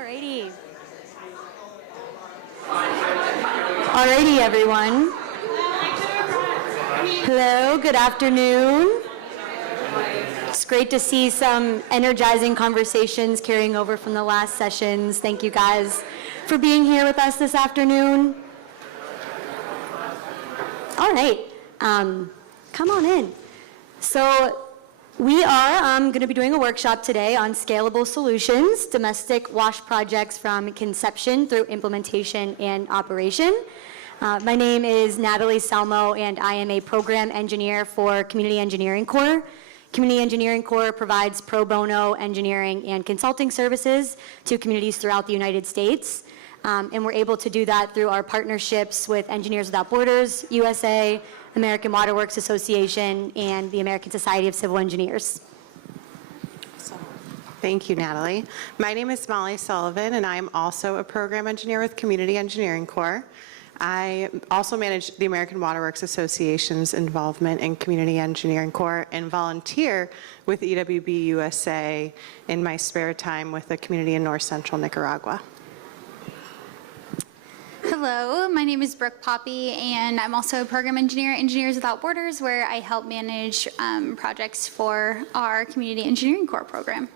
Alrighty. Alrighty, everyone. Hello, good afternoon. It's great to see some energizing conversations carrying over from the last sessions. Thank you guys for being here with us this afternoon. All right, come on in. So we are going to be doing a workshop today on scalable solutions, domestic wash projects from conception through implementation and operation. My name is Natalie Celmo, and I am a program engineer for Community Engineering Corps. Community Engineering Corps provides pro bono engineering and consulting services to communities throughout the United States. And we're able to do that through our partnerships with Engineers Without Borders, USA, American Water Works Association, and the American Society of Civil Engineers. Thank you, Natalie. My name is Molly Sullivan, and I am also a program engineer with Community Engineering Corps. I also manage the American Water Works Association's involvement in Community Engineering Corps and volunteer with EWB USA in my spare time with a community in north central Nicaragua. Hello, my name is Brooke, Poppe, and I'm also a program engineer at Engineers Without Borders, where I help manage projects for our Community Engineering Corps program.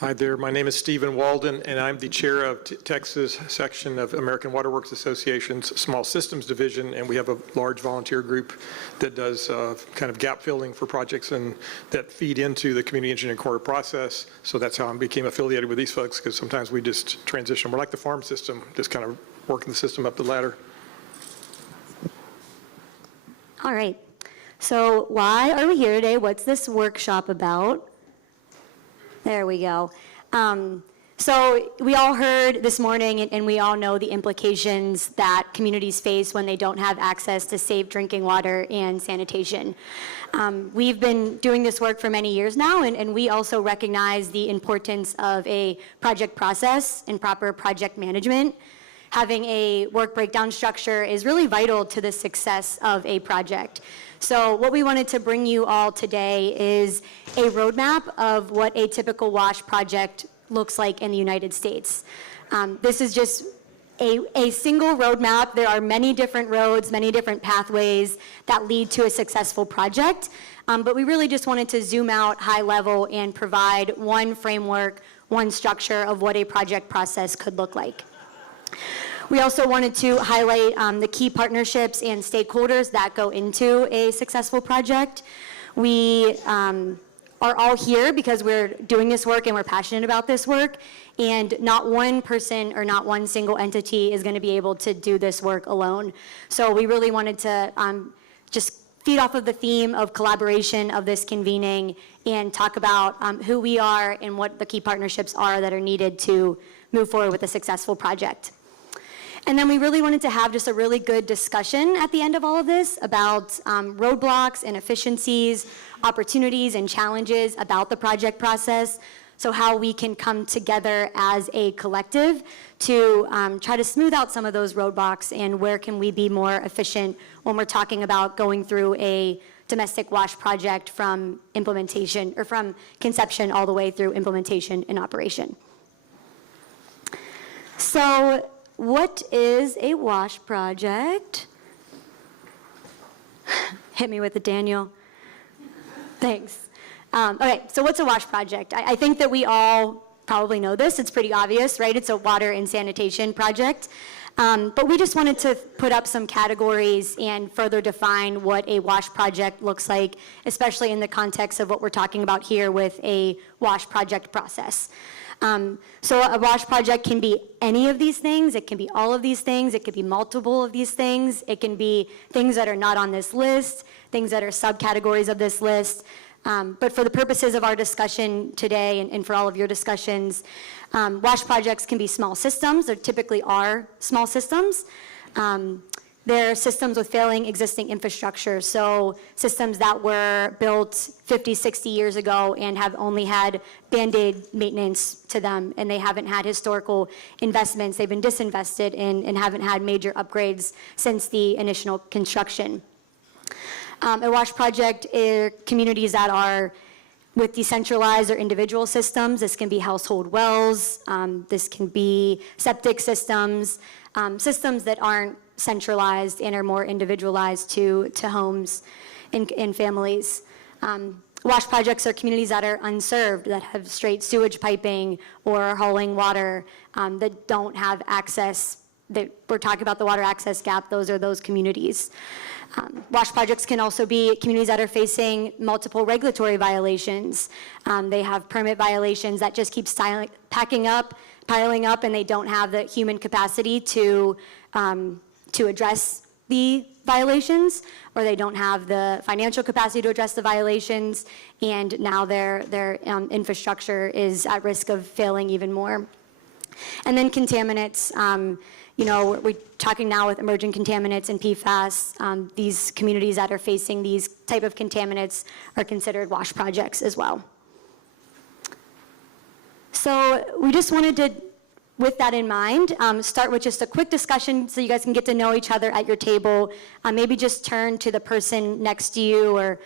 Hi there, my name is Stephen Walden, and I'm the chair of Texas section of American Water Works Association's Small Systems Division, and we have a large volunteer group that does kind of gap filling for projects and that feed into the Community Engineering Corps process. So that's how I became affiliated with these folks, because sometimes we just transition. We're like the farm system, just kind of working the system up the ladder. All right, so why are we here today? What's this workshop about? There we go. So we all heard this morning, and we all know the implications that communities face when they don't have access to safe drinking water and sanitation. We've been doing this work for many years now, and we also recognize the importance of a project process and proper project management. Having a work breakdown structure is really vital to the success of a project. So what we wanted to bring you all today is a roadmap of what a typical WASH project looks like in the United States. This is just a single roadmap. There are many different roads, many different pathways that lead to a successful project. But we really just wanted to zoom out high level and provide one framework, one structure of what a project process could look like. We also wanted to highlight the key partnerships and stakeholders that go into a successful project. We are all here because we're doing this work and we're passionate about this work, and not one person or not one single entity is going to be able to do this work alone. So we really wanted to just feed off of the theme of collaboration of this convening and talk about who we are and what the key partnerships are that are needed to move forward with a successful project. And then we really wanted to have just a really good discussion at the end of all of this about roadblocks and efficiencies, opportunities and challenges about the project process, so how we can come together as a collective to try to smooth out some of those roadblocks and where can we be more efficient when we're talking about going through a domestic wash project from implementation or from conception all the way through implementation and operation. So, what is a WASH project? Hit me with it, Daniel. Thanks. Okay, so what's a WASH project? I think that we all probably know this. It's pretty obvious, right? It's a water and sanitation project. But we just wanted to put up some categories and further define what a WASH project looks like, especially in the context of what we're talking about here with a WASH project process. So a WASH project can be any of these things. It can be all of these things. It could be multiple of these things. It can be things that are not on this list, things that are subcategories of this list. But for the purposes of our discussion today and for all of your discussions, WASH projects can be small systems. There typically are small systems. They're systems with failing existing infrastructure, so systems that were built 50, 60 years ago and have only had Band-Aid maintenance to them, and they haven't had historical investments. They've been disinvested in and haven't had major upgrades since the initial construction. A WASH project are communities that are with decentralized or individual systems. This can be household wells, this can be septic systems, systems that aren't centralized and are more individualized to homes and families. WASH projects are communities that are unserved, that have straight sewage piping or hauling water, that don't have access, that we're talking about the water access gap, those are those communities. WASH projects can also be communities that are facing multiple regulatory violations. They have permit violations that just keep piling up, and they don't have the human capacity to address the violations, or they don't have the financial capacity to address the violations, and now their infrastructure is at risk of failing even more. And then contaminants, we're talking now with emerging contaminants and PFAS. These communities that are facing these type of contaminants are considered WASH projects as well. So we just wanted to, with that in mind, start with just a quick discussion so you guys can get to know each other at your table. Maybe just turn to the person next to you or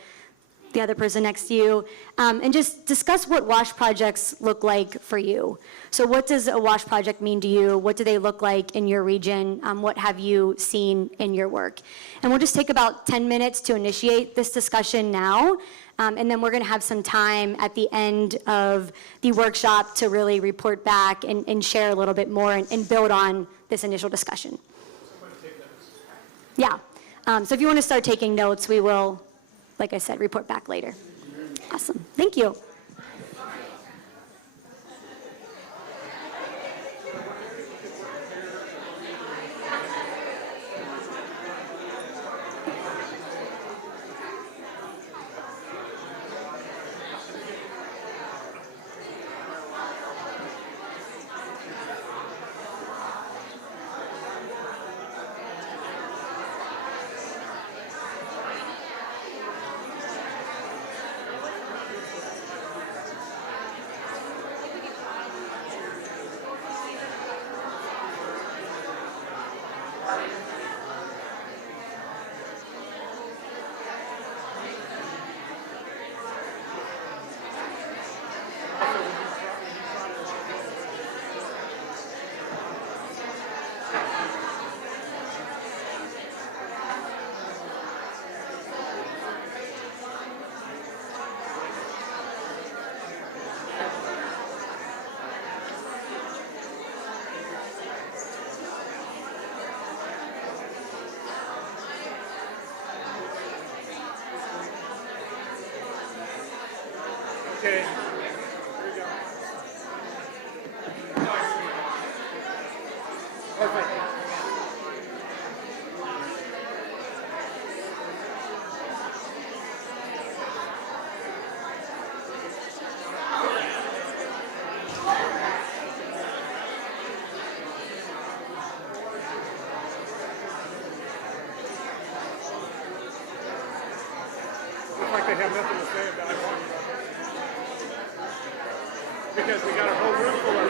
the other person next to you, and just discuss what WASH projects look like for you. So what does a WASH project mean to you? What do they look like in your region? What have you seen in your work? And we'll just take about 10 minutes to initiate this discussion now, and then we're gonna have some time at the end of the workshop to really report back and share a little bit more and build on this initial discussion. Yeah, so if you wanna start taking notes, we will, like I said, report back later. Awesome, thank you. Okay. Perfect. Looks like they have nothing to say about it. Because we got a whole room full of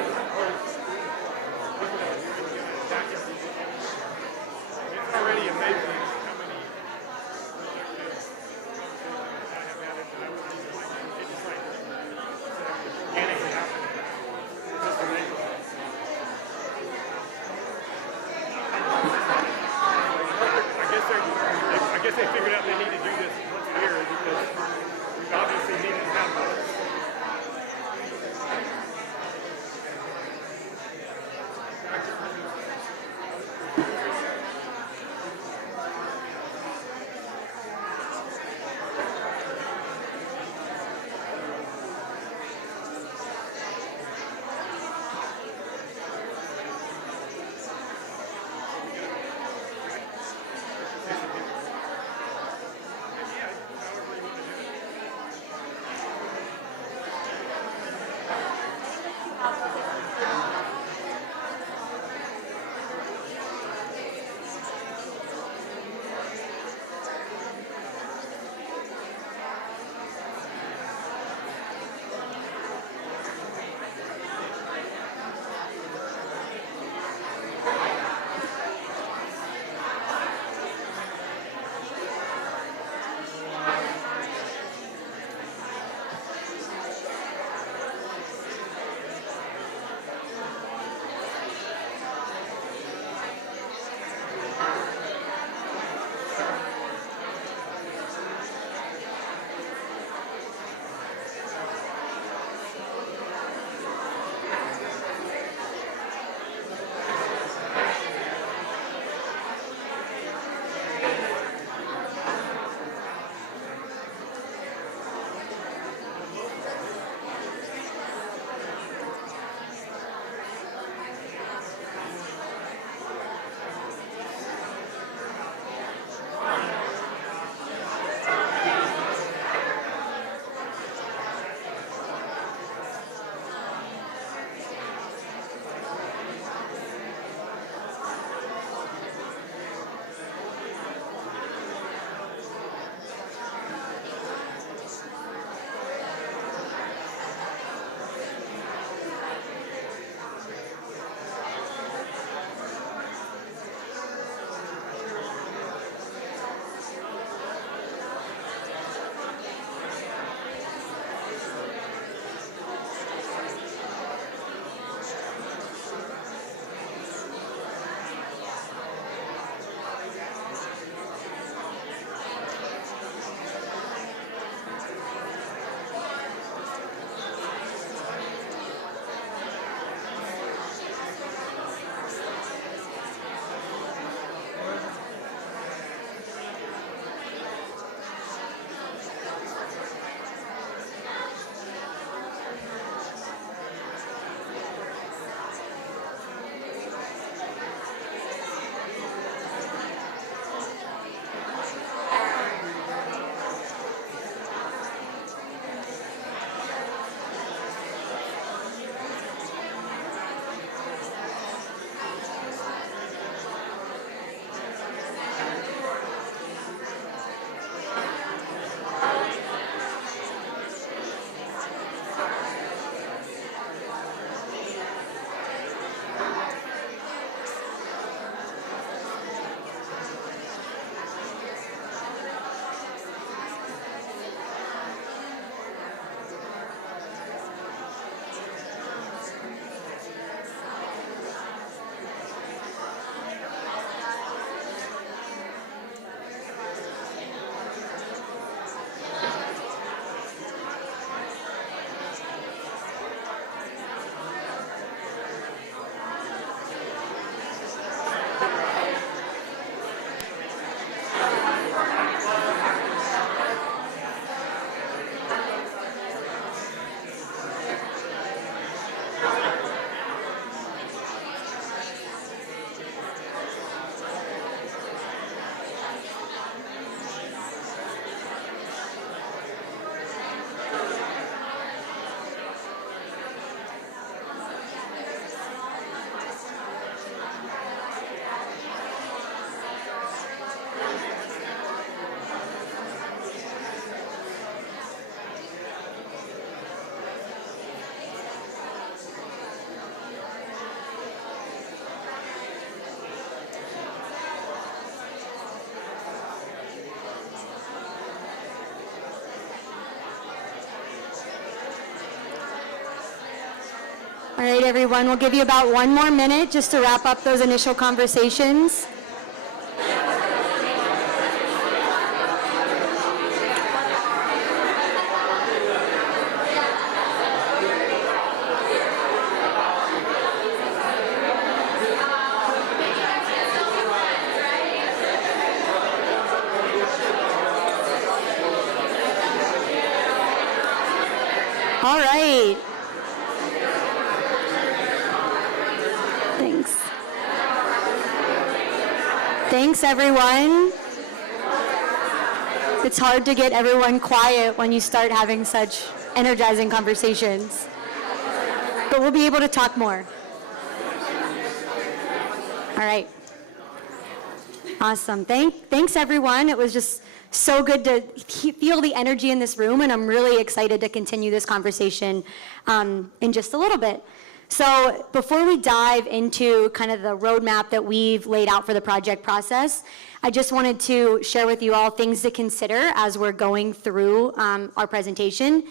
it's already amazing how many I have added that I wouldn't even like. It's just like organically happening. It's just amazing. I guess they figured out they need to do this once a year because we obviously needed to have those. All right, everyone, we'll give you about 1 more minute just to wrap up those initial conversations. All right. Thanks. Thanks, everyone. It's hard to get everyone quiet when you start having such energizing conversations. But we'll be able to talk more. All right. Awesome. Thanks, everyone. It was just so good to feel the energy in this room, and I'm really excited to continue this conversation in just a little bit. So before we dive into kind of the roadmap that we've laid out for the project process, I just wanted to share with you all things to consider as we're going through our presentation.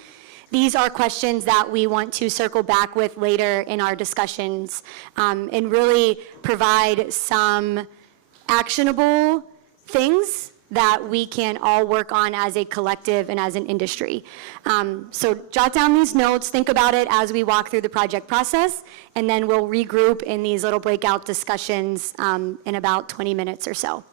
These are questions that we want to circle back with later in our discussions and really provide some actionable things that we can all work on as a collective and as an industry. So jot down these notes, think about it as we walk through the project process, and then we'll regroup in these little breakout discussions in about 20 minutes or so.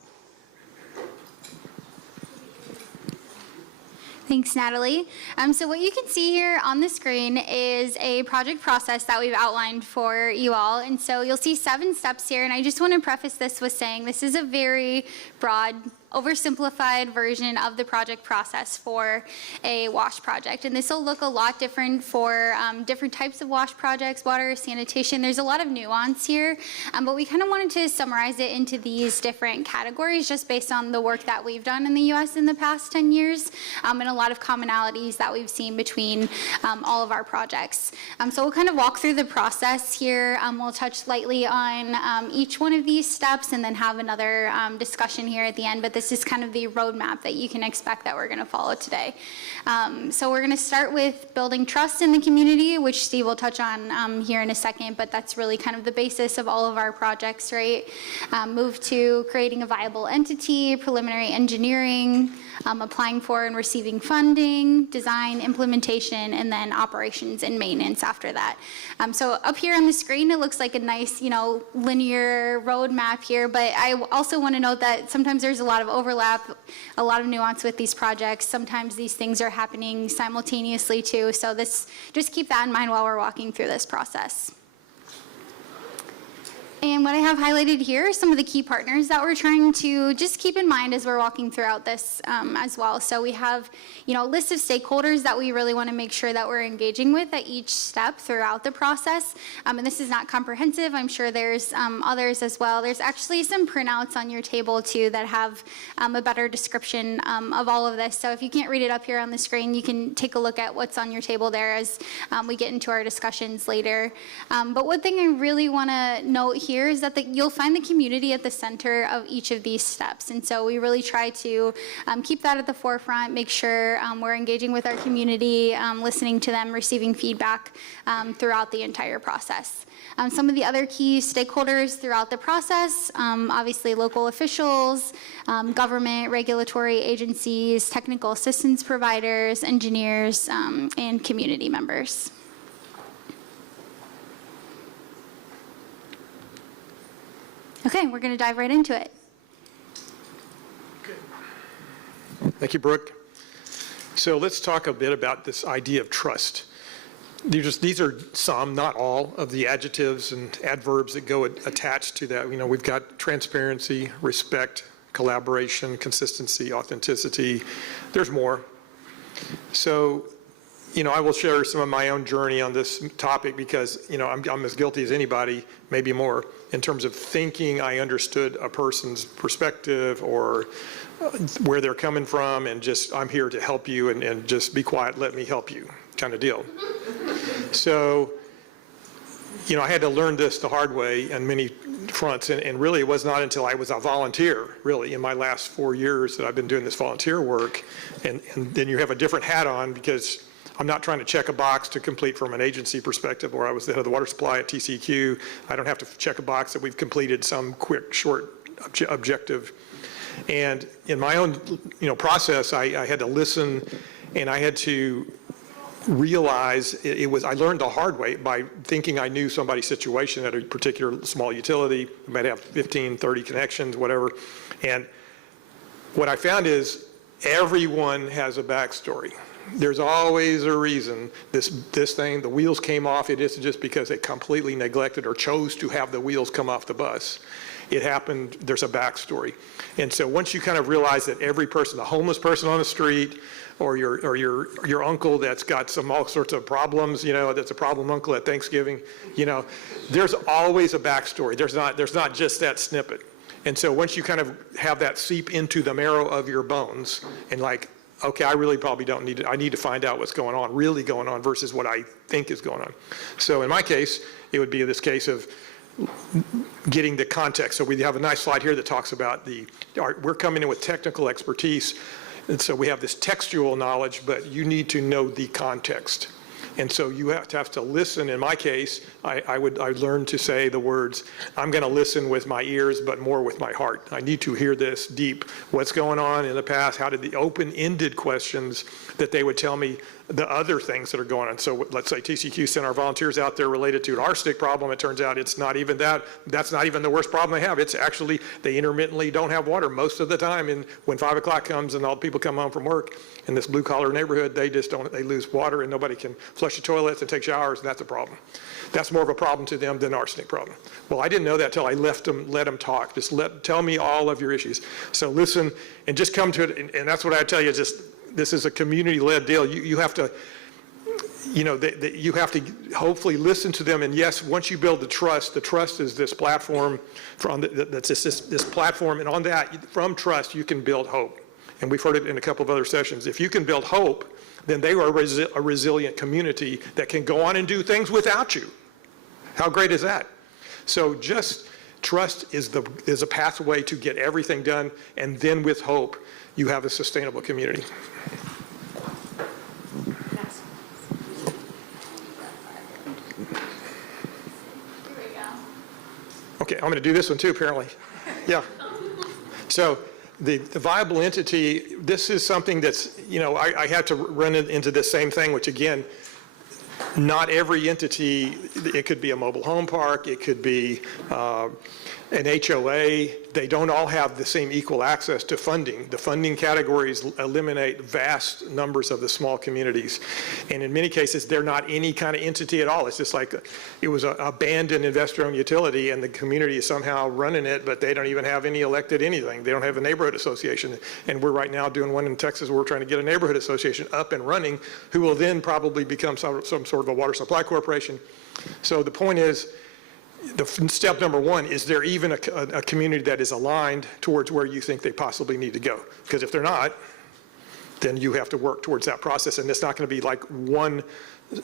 Thanks, Natalie. So what you can see here on the screen is a project process that we've outlined for you all. And so you'll see 7 steps here. And I just want to preface this with saying this is a very broad, oversimplified version of the project process for a WASH project. And this will look a lot different for different types of WASH projects, water, sanitation. There's a lot of nuance here, but we kind of wanted to summarize it into these different categories just based on the work that we've done in the U.S. in the past 10 years and a lot of commonalities that we've seen between all of our projects. So we'll kind of walk through the process here. We'll touch lightly on each one of these steps and then have another discussion here at the end, but this is kind of the roadmap that you can expect that we're going to follow today. So we're going to start with building trust in the community, which Steve will touch on here in a second, but that's really kind of the basis of all of our projects, right? Move to creating a viable entity, preliminary engineering, applying for and receiving funding, design, implementation, and then operations and maintenance after that. So up here on the screen, it looks like a nice, linear roadmap here, but I also want to note that sometimes there's a lot of overlap, a lot of nuance with these projects. Sometimes these things are happening simultaneously too, so just keep that in mind while we're walking through this process. And what I have highlighted here are some of the key partners that we're trying to just keep in mind as we're walking throughout this as well. So we have, a list of stakeholders that we really want to make sure that we're engaging with at each step throughout the process. And this is not comprehensive. I'm sure there's others as well. There's actually some printouts on your table too that have a better description of all of this. So if you can't read it up here on the screen, you can take a look at what's on your table there as we get into our discussions later. But one thing I really want to note here is that you'll find the community at the center of each of these steps. And so we really try to keep that at the forefront, make sure we're engaging with our community, listening to them, receiving feedback throughout the entire process. Some of the other key stakeholders throughout the process, obviously local officials, government, regulatory agencies, technical assistance providers, engineers, and community members. Okay, we're going to dive right into it. Thank you, Brooke. So let's talk a bit about this idea of trust. These are some, not all, of the adjectives and adverbs that go attached to that. We've got transparency, respect, collaboration, consistency, authenticity. There's more. So, I will share some of my own journey on this topic because, I'm as guilty as anybody, maybe more, in terms of thinking I understood a person's perspective or where they're coming from and just, I'm here to help you and just be quiet, let me help you kind of deal. So, I had to learn this the hard way on many fronts, and really it was not until I was a volunteer, really, in my last 4 years that I've been doing this volunteer work, and then you have a different hat on because I'm not trying to check a box to complete from an agency perspective, where I was the head of the water supply at TCEQ. I don't have to check a box that we've completed some quick, short objective. And in my own, process, I had to listen, and I had to realize I learned the hard way by thinking I knew somebody's situation at a particular small utility. We might have 15, 30 connections, whatever. And what I found is everyone has a backstory. There's always a reason this thing, the wheels came off. It isn't just because they completely neglected or chose to have the wheels come off the bus. It happened, there's a backstory. And so once you kind of realize that every person, the homeless person on the street, or your uncle that's got all sorts of problems, that's a problem uncle at Thanksgiving, there's always a backstory. There's not just that snippet. And so once you kind of have that seep into the marrow of your bones, and like, okay, I really probably don't need to, I need to find out what's really going on versus what I think is going on. So in my case, it would be this case of getting the context. So we have a nice slide here that talks about we're coming in with technical expertise, and so we have this textual knowledge, but you need to know the context. And so you have to listen. In my case, I learned to say the words, I'm going to listen with my ears, but more with my heart. I need to hear this deep. What's going on in the past? How did the open-ended questions that they would tell me the other things that are going on? So let's say TCQ sent our volunteers out there related to an arsenic problem. It turns out it's not even that. That's not even the worst problem they have. It's actually they intermittently don't have water most of the time. And when 5 o'clock comes and all the people come home from work in this blue-collar neighborhood, they lose water and nobody can flush the toilets and take showers, and that's a problem. That's more of a problem to them than an arsenic problem. Well, I didn't know that till I let them talk. Just tell me all of your issues. So listen and just come to it. And that's what I tell you, this is a community-led deal. You have to, you have to hopefully listen to them. And yes, once you build the trust is this platform that's this platform. And on that, from trust, you can build hope. And we've heard it in a couple of other sessions. If you can build hope, then they are a resilient community that can go on and do things without you. How great is that? So just trust is a pathway to get everything done, and then with hope, you have a sustainable community. Okay, I'm going to do this one too, apparently. Yeah. So the viable entity, this is something that's, I had to run into this same thing, which again, not every entity, it could be a mobile home park, it could be an HOA, they don't all have the same equal access to funding. The funding categories eliminate vast numbers of the small communities. And in many cases, they're not any kind of entity at all. It's just like it was an abandoned investor-owned utility and the community is somehow running it, but they don't even have any elected anything. They don't have a neighborhood association. And we're right now doing one in Texas where we're trying to get a neighborhood association up and running, who will then probably become some sort of a water supply corporation. So the point is, step number one, is there even a community that is aligned towards where you think they possibly need to go? Because if they're not, then you have to work towards that process. And it's not going to be like one,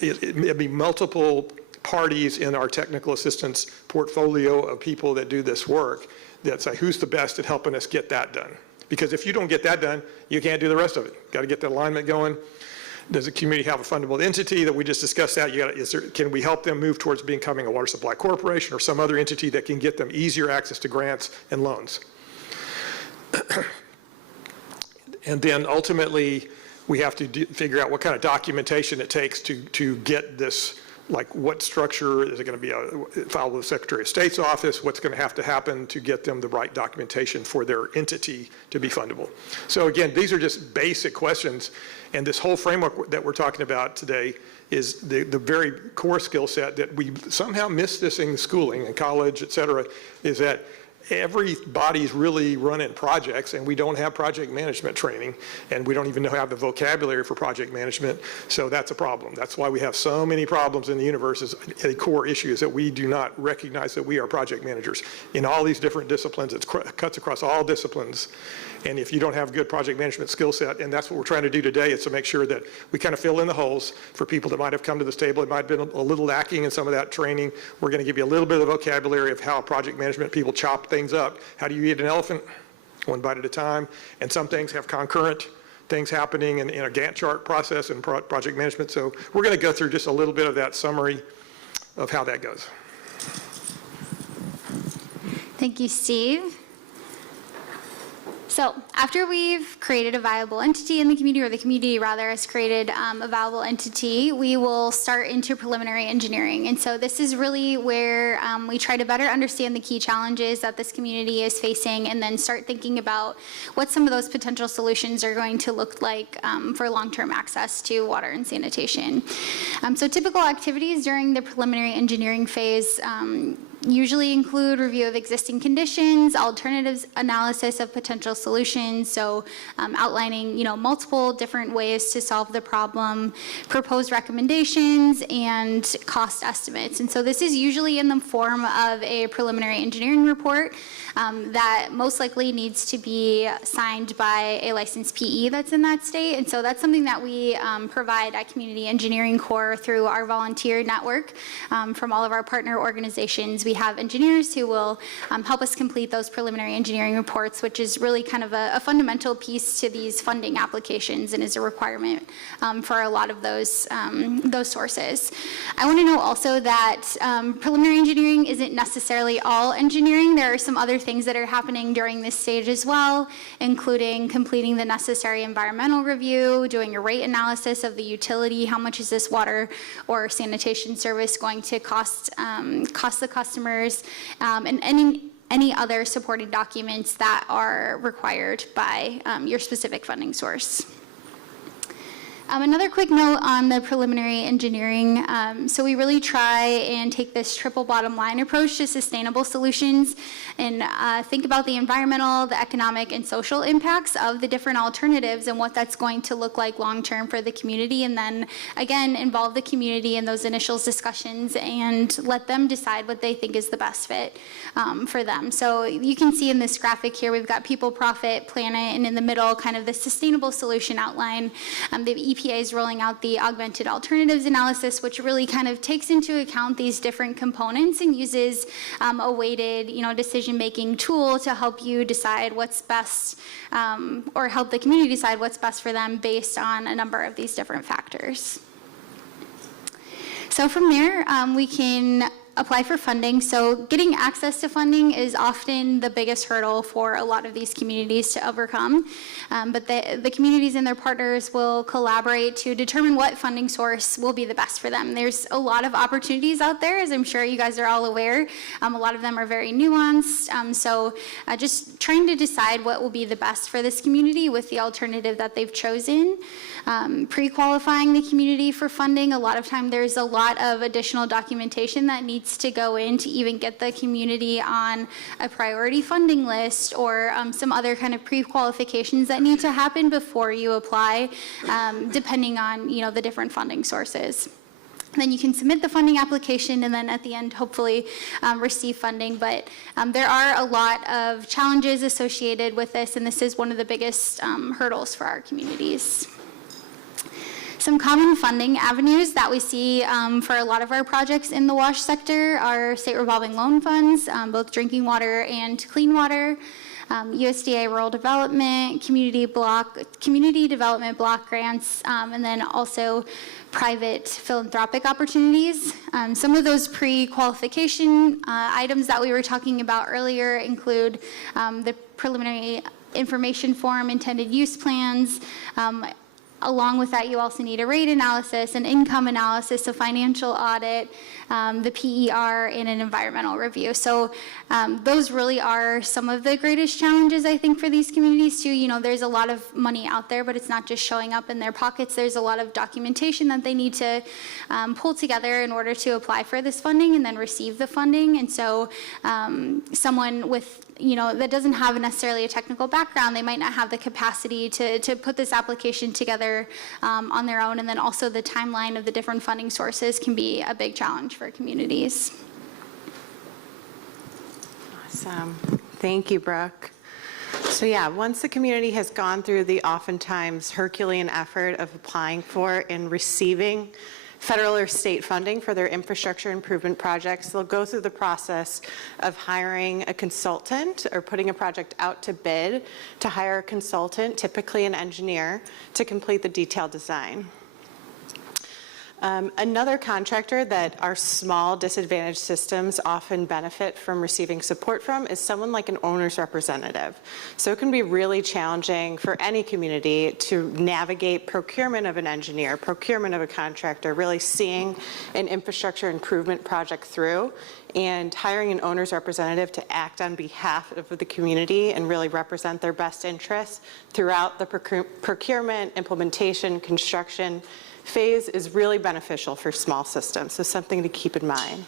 it'll be multiple parties in our technical assistance portfolio of people that do this work that say, who's the best at helping us get that done? Because if you don't get that done, you can't do the rest of it. Got to get the alignment going. Does the community have a fundable entity that we just discussed that? Can we help them move towards becoming a water supply corporation or some other entity that can get them easier access to grants and loans? And then ultimately, we have to figure out what kind of documentation it takes to get this, like what structure, is it going to be filed with the Secretary of State's office? What's going to have to happen to get them the right documentation for their entity to be fundable? So again, these are just basic questions. And this whole framework that we're talking about today is the very core skill set that we somehow miss this in schooling and college, et cetera, is that everybody's really running projects and we don't have project management training and we don't even have the vocabulary for project management. So that's a problem. That's why we have so many problems in the universe. Is a core issue is that we do not recognize that we are project managers in all these different disciplines. It cuts across all disciplines. And if you don't have good project management skill set, and that's what we're trying to do today, is to make sure that we kind of fill in the holes for people that might have come to this table. It might have been a little lacking in some of that training. We're going to give you a little bit of vocabulary of how project management people chop things up. How do you eat an elephant? One bite at a time. And some things have concurrent things happening in a Gantt chart process and project management. So we're going to go through just a little bit of that summary of how that goes. Thank you, Steve. So after we've created a viable entity in the community, or the community rather has created a viable entity, we will start into preliminary engineering. And so this is really where we try to better understand the key challenges that this community is facing, and then start thinking about what some of those potential solutions are going to look like for long-term access to water and sanitation. So typical activities during the preliminary engineering phase usually include review of existing conditions, alternatives analysis of potential solutions, so outlining, multiple different ways to solve the problem, proposed recommendations, and cost estimates. And so this is usually in the form of a preliminary engineering report that most likely needs to be signed by a licensed PE that's in that state. And so that's something that we provide at Community Engineering Corps through our volunteer network from all of our partner organizations. We have engineers who will help us complete those preliminary engineering reports, which is really kind of a fundamental piece to these funding applications and is a requirement for a lot of those sources. I want to note also that preliminary engineering isn't necessarily all engineering. There are some other things that are happening during this stage as well, including completing the necessary environmental review, doing a rate analysis of the utility, how much is this water or sanitation service going to cost the customers, and any other supporting documents that are required by your specific funding source. Another quick note on the preliminary engineering. So we really try and take this triple bottom line approach to sustainable solutions and think about the environmental, the economic, and social impacts of the different alternatives and what that's going to look like long-term for the community. And then, again, involve the community in those initial discussions and let them decide what they think is the best fit for them. So you can see in this graphic here, we've got people, profit, planet, and in the middle, kind of the sustainable solution outline. The EPA is rolling out the augmented alternatives analysis, which really kind of takes into account these different components and uses a weighted, decision-making tool to help you decide what's best, or help the community decide what's best for them based on a number of these different factors. So from there, we can apply for funding. So getting access to funding is often the biggest hurdle for a lot of these communities to overcome. But the communities and their partners will collaborate to determine what funding source will be the best for them. There's a lot of opportunities out there, as I'm sure you guys are all aware. A lot of them are very nuanced. So just trying to decide what will be the best for this community with the alternative that they've chosen. Pre-qualifying the community for funding, a lot of time there's a lot of additional documentation that needs to go in to even get the community on a priority funding list, or some other kind of pre-qualifications that need to happen before you apply, depending on the different funding sources. Then you can submit the funding application and then at the end hopefully receive funding. But there are a lot of challenges associated with this, and this is one of the biggest hurdles for our communities. Some common funding avenues that we see for a lot of our projects in the WASH sector are state revolving loan funds, both drinking water and clean water, USDA rural development, community development block grants, and then also private philanthropic opportunities. Some of those pre-qualification items that we were talking about earlier include the preliminary information form, intended use plans. Along with that, you also need a rate analysis, an income analysis, a financial audit, the PER, and an environmental review. So those really are some of the greatest challenges, I think, for these communities too. There's a lot of money out there, but it's not just showing up in their pockets. There's a lot of documentation that they need to pull together in order to apply for this funding and then receive the funding. And so someone with that doesn't have necessarily a technical background, they might not have the capacity to put this application together on their own. And then also the timeline of the different funding sources can be a big challenge for communities. Awesome. Thank you, Brooke. So yeah, once the community has gone through the oftentimes Herculean effort of applying for and receiving federal or state funding for their infrastructure improvement projects, they'll go through the process of hiring a consultant or putting a project out to bid to hire a consultant, typically an engineer, to complete the detailed design. Another contractor that our small disadvantaged systems often benefit from receiving support from is someone like an owner's representative. So it can be really challenging for any community to navigate procurement of an engineer, procurement of a contractor, really seeing an infrastructure improvement project through, and hiring an owner's representative to act on behalf of the community and really represent their best interests throughout the procurement, implementation, construction phase is really beneficial for small systems, so something to keep in mind.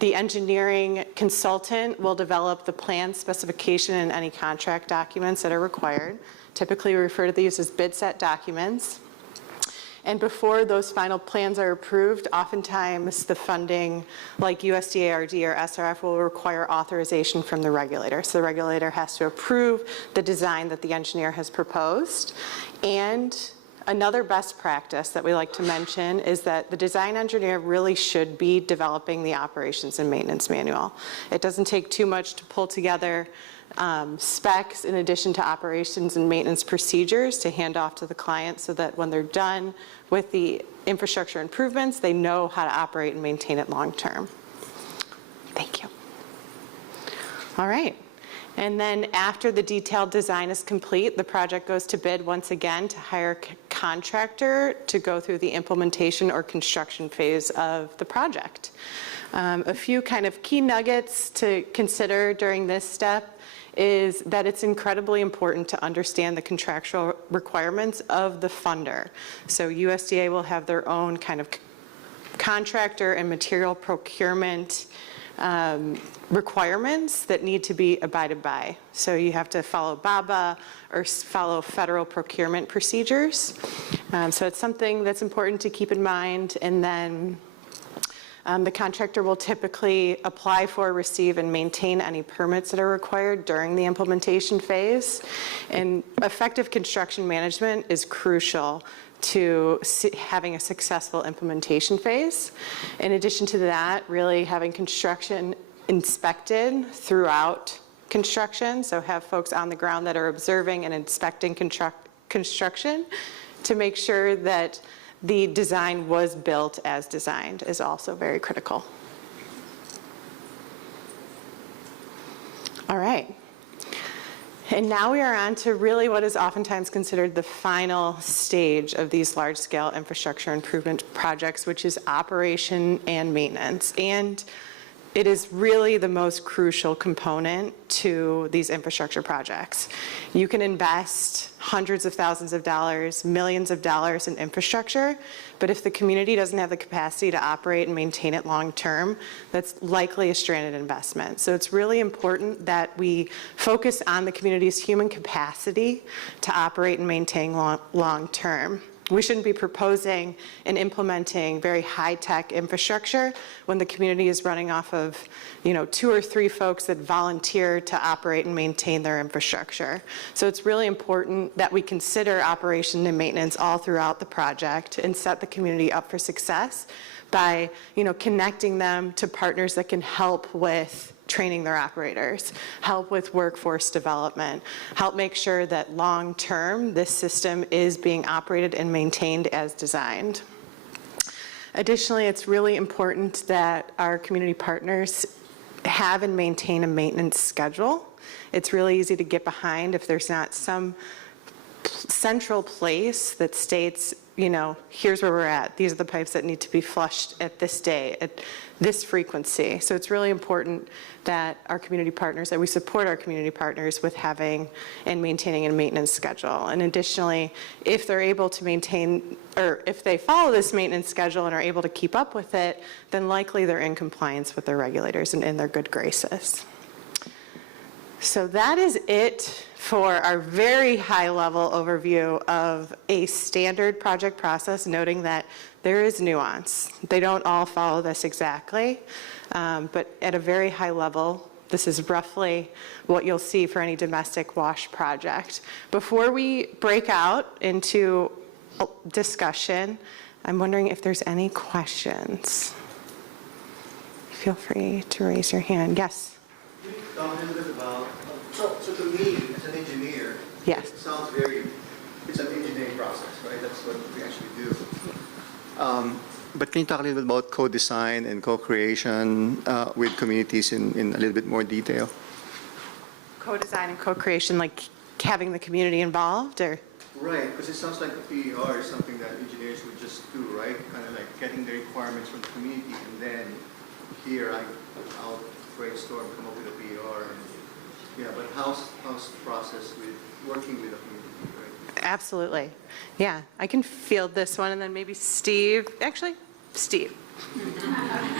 The engineering consultant will develop the plan specification and any contract documents that are required. Typically, we refer to these as bid set documents. And before those final plans are approved, oftentimes the funding, like USDA-RD or SRF, will require authorization from the regulator. So the regulator has to approve the design that the engineer has proposed. And another best practice that we like to mention is that the design engineer really should be developing the operations and maintenance manual. It doesn't take too much to pull together specs in addition to operations and maintenance procedures to hand off to the client so that when they're done with the infrastructure improvements, they know how to operate and maintain it long term. Thank you. All right. And then after the detailed design is complete, the project goes to bid once again to hire a contractor to go through the implementation or construction phase of the project. A few kind of key nuggets to consider during this step is that it's incredibly important to understand the contractual requirements of the funder. So USDA will have their own kind of contractor and material procurement requirements that need to be abided by. So you have to follow BABA or follow federal procurement procedures. So it's something that's important to keep in mind. And then the contractor will typically apply for, receive, and maintain any permits that are required during the implementation phase. And effective construction management is crucial to having a successful implementation phase. In addition to that, really having construction inspected throughout construction, so have folks on the ground that are observing and inspecting construction to make sure that the design was built as designed is also very critical. All right. And now we are on to really what is oftentimes considered the final stage of these large-scale infrastructure improvement projects, which is operation and maintenance. And it is really the most crucial component to these infrastructure projects. You can invest hundreds of thousands of dollars, millions of dollars in infrastructure, but if the community doesn't have the capacity to operate and maintain it long term, that's likely a stranded investment. So it's really important that we focus on the community's human capacity to operate and maintain long term. We shouldn't be proposing and implementing very high-tech infrastructure when the community is running off of, 2 or 3 folks that volunteer to operate and maintain their infrastructure. So it's really important that we consider operation and maintenance all throughout the project and set the community up for success by, connecting them to partners that can help with training their operators, help with workforce development, help make sure that long-term this system is being operated and maintained as designed. Additionally, it's really important that our community partners have and maintain a maintenance schedule. It's really easy to get behind if there's not some central place that states, here's where we're at. These are the pipes that need to be flushed at this day, at this frequency. So it's really important that our community partners, that we support our community partners with having and maintaining a maintenance schedule. And additionally, if they're able to maintain, or if they follow this maintenance schedule and are able to keep up with it, then likely they're in compliance with their regulators and in their good graces. So that is it for our very high-level overview of a standard project process, noting that there is nuance. They don't all follow this exactly, but at a very high level, this is roughly what you'll see for any domestic wash project. Before we break out into discussion, I'm wondering if there's any questions. Feel free to raise your hand. Yes? Can you talk a little bit about, so to me, as an engineer, Yes. it sounds it's an engineering process, right? That's what we actually do. But can you talk a little bit about co-design and co-creation with communities in a little bit more detail? Co-design and co-creation, like having the community involved, or? Right, because it sounds like a PER is something that engineers would just do, right? Kind of like getting the requirements from the community, and then here I'll brainstorm, come up with a PER. And, yeah, but how's the process with working with the community, right? Absolutely. Yeah, I can field this one, and then maybe Steve. Actually, Steve.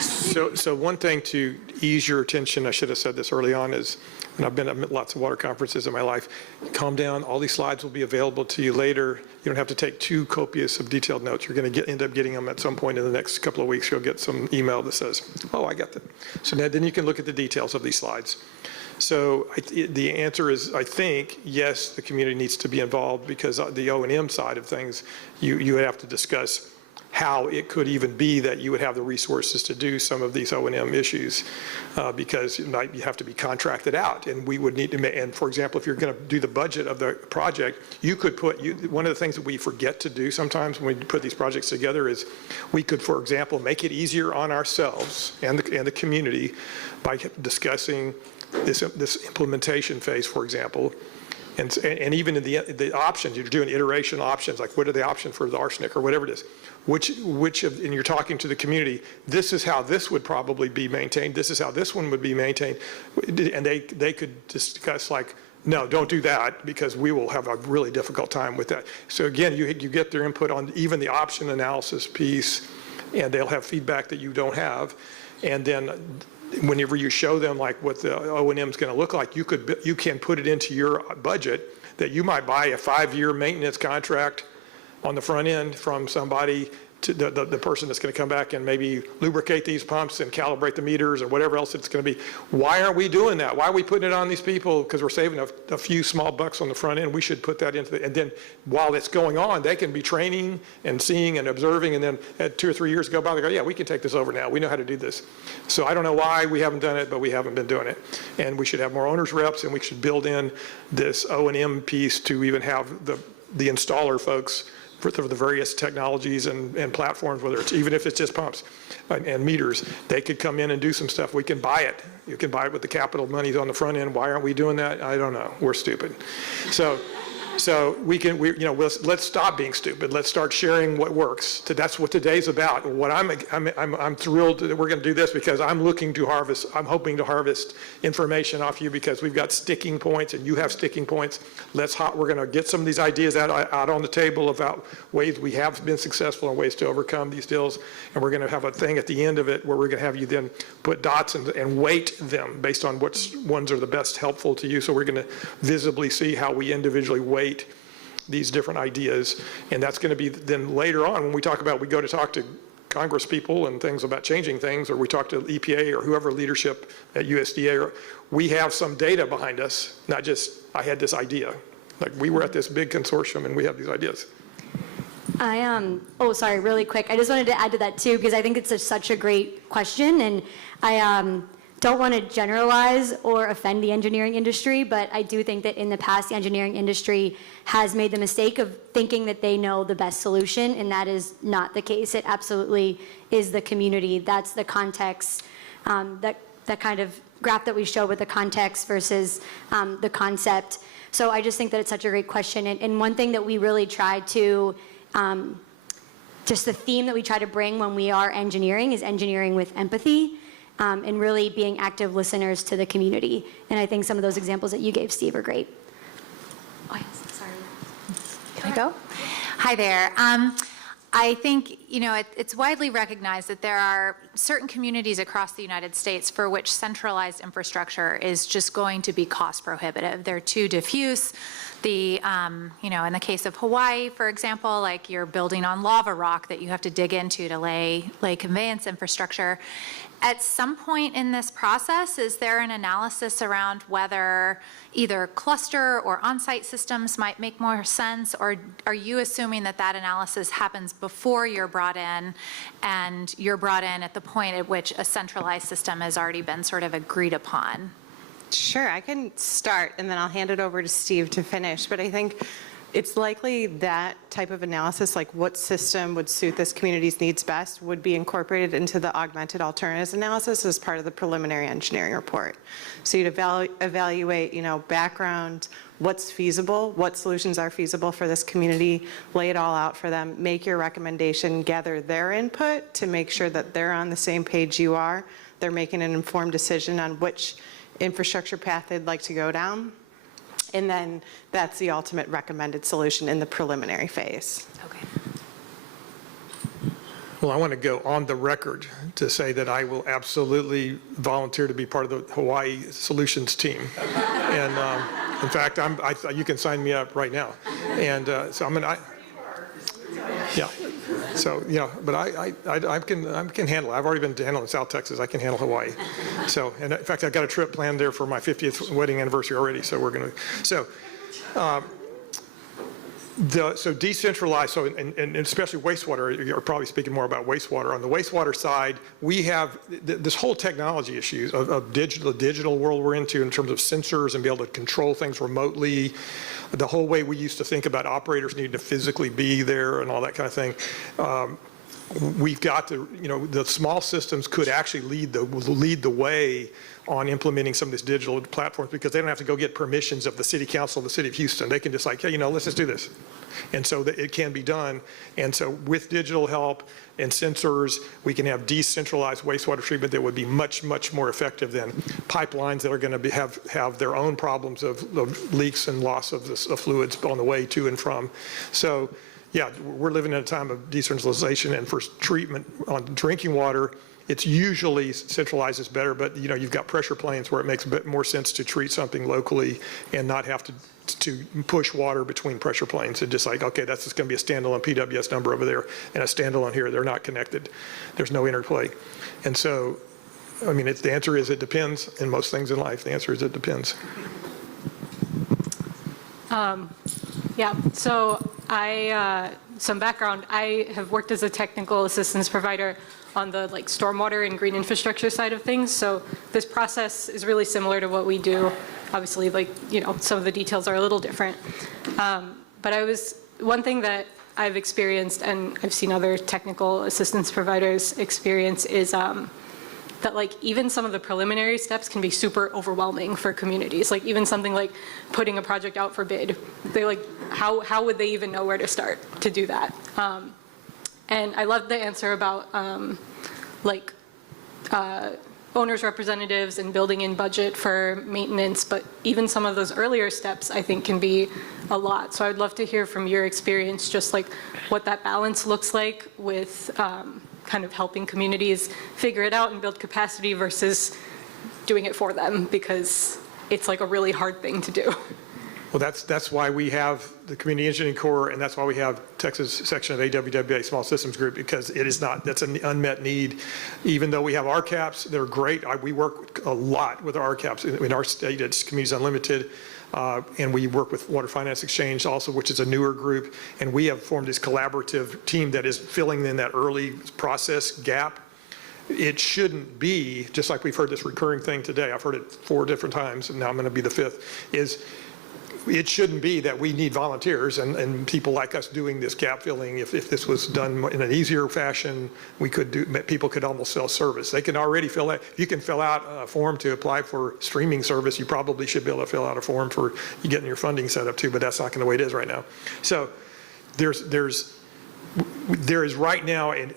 So one thing to ease your attention, I should have said this early on, is, and I've been at lots of water conferences in my life, calm down, all these slides will be available to you later. You don't have to take too copious of detailed notes. You're going to end up getting them at some point in the next couple of weeks. You'll get some email that says, oh, I got that. So now, then you can look at the details of these slides. So the answer is, I think, yes, the community needs to be involved, because the O&M side of things, you would have to discuss how it could even be that you would have the resources to do some of these O&M issues, because you have to be contracted out, and we would need to, and for example, if you're going to do the budget of the project, you could put, one of the things that we forget to do sometimes when we put these projects together is we could, for example, make it easier on ourselves and the community by discussing this implementation phase, for example. And even in the options, you're doing iteration options, like what are the options for the arsenic or whatever it is, and you're talking to the community, this is how this would probably be maintained, this is how this one would be maintained, and they could discuss like, no, don't do that, because we will have a really difficult time with that. So again, you get their input on even the option analysis piece, and they'll have feedback that you don't have, and then whenever you show them like what the O&M is going to look like, you can put it into your budget that you might buy a 5-year maintenance contract on the front end from somebody, to the person that's going to come back and maybe lubricate these pumps and calibrate the meters or whatever else it's going to be. Why aren't we doing that? Why are we putting it on these people? Because we're saving a few small bucks on the front end. We should put that into and then while it's going on, they can be training and seeing and observing, and then 2 or 3 years go by, they go, yeah, we can take this over now. We know how to do this. So I don't know why we haven't done it, but we haven't been doing it. And we should have more owners reps, and we should build in this O&M piece to even have the installer folks for the various technologies and platforms, whether it's, even if it's just pumps and meters, they could come in and do some stuff. We can buy it. You can buy it with the capital monies on the front end. Why aren't we doing that? I don't know. We're stupid. So let's stop being stupid. Let's start sharing what works. That's what today's about. What I'm thrilled that we're going to do this, because I'm hoping to harvest information off you, because we've got sticking points and you have sticking points. We're going to get some of these ideas out on the table about ways we have been successful and ways to overcome these deals. And we're going to have a thing at the end of it where we're going to have you then put dots and weight them based on which ones are the best helpful to you. So we're going to visibly see how we individually weight these different ideas, and that's going to be then later on when we go to talk to Congress people and things about changing things, or we talk to EPA or whoever leadership at USDA, we have some data behind us, not just I had this idea. Like we were at this big consortium and we have these ideas. Sorry, really quick. I just wanted to add to that too, because I think it's such a great question, and I don't want to generalize or offend the engineering industry, but I do think that in the past, the engineering industry has made the mistake of thinking that they know the best solution, and that is not the case. It absolutely is the community. That's the context, that kind of graph that we show with the context versus the concept. So I just think that it's such a great question. And one thing that we really try to, just the theme that we try to bring when we are engineering is engineering with empathy. And really being active listeners to the community. And I think some of those examples that you gave, Steve, are great. Oh, yes, sorry. Can I go? Hi there. I think, it's widely recognized that there are certain communities across the United States for which centralized infrastructure is just going to be cost prohibitive. They're too diffuse. You know, in the case of Hawaii, for example, like you're building on lava rock that you have to dig into to lay conveyance infrastructure. At some point in this process, is there an analysis around whether either cluster or on-site systems might make more sense, or are you assuming that that analysis happens before you're brought in, and you're brought in at the point at which a centralized system has already been sort of agreed upon? Sure, I can start, and then I'll hand it over to Steve to finish. But I think it's likely that type of analysis, like what system would suit this community's needs best, would be incorporated into the augmented alternatives analysis as part of the preliminary engineering report. So you'd evaluate, you know, background, what's feasible, what solutions are feasible for this community, lay it all out for them, make your recommendation, gather their input to make sure that they're on the same page you are. They're making an informed decision on which infrastructure path they'd like to go down. And then that's the ultimate recommended solution in the preliminary phase. Okay. Well, I want to go on the record to say that I will absolutely volunteer to be part of the Hawaii Solutions team. And in fact, you can sign me up right now. And so yeah. So, yeah, but I can handle it. I've already been handling South Texas. I can handle Hawaii. So, and in fact, I've got a trip planned there for my 50th wedding anniversary already. So we're going to, so decentralized, and especially wastewater, you're probably speaking more about wastewater. On the wastewater side, we have this whole technology issues of the digital world we're into in terms of sensors and be able to control things remotely. The whole way we used to think about operators needing to physically be there and all that kind of thing. We've got to, you know, the small systems could actually lead the way on implementing some of these digital platforms, because they don't have to go get permissions of the city council of the city of Houston. They can just like, hey, you know, let's just do this. And so that it can be done. And so with digital help and sensors, we can have decentralized wastewater treatment that would be much, much more effective than pipelines that are going to have their own problems of leaks and loss of fluids on the way to and from. So yeah, we're living in a time of decentralization, and for treatment on drinking water, it's usually centralized is better, but you know, you've got pressure planes where it makes a bit more sense to treat something locally and not have to push water between pressure planes, and just like, okay, that's just going to be a standalone PWS number over there and a standalone here. They're not connected. There's no interplay. And so, I mean, the answer is it depends. In most things in life, the answer is it depends. Yeah, so some background, I have worked as a technical assistance provider on the stormwater and green infrastructure side of things. So this process is really similar to what we do. Obviously, some of the details are a little different. But one thing that I've experienced, and I've seen other technical assistance providers experience, is that even some of the preliminary steps can be super overwhelming for communities. Even something like putting a project out for bid, they're how would they even know where to start to do that? And I love the answer about owners' representatives and building in budget for maintenance, but even some of those earlier steps I think can be a lot. So I'd love to hear from your experience just what that balance looks like with kind of helping communities figure it out and build capacity versus doing it for them, because it's a really hard thing to do. Well, that's why we have the Community Engineering Corps, and that's why we have Texas section of AWWA Small Systems Group, because that's an unmet need. Even though we have RCAPs, they're great. We work a lot with RCAPs. In our state, it's Communities Unlimited, and we work with Water Finance Exchange also, which is a newer group, and we have formed this collaborative team that is filling in that early process gap. It shouldn't be, just like we've heard this recurring thing today, I've heard it 4 different times, and now I'm going to be the 5th, is it shouldn't be that we need volunteers and people like us doing this gap filling. If this was done in an easier fashion, people could almost self-service. They can already fill out, you can fill out a form to apply for streaming service. You probably should be able to fill out a form for getting your funding set up too, but that's not going to the way it is right now. So there is right now a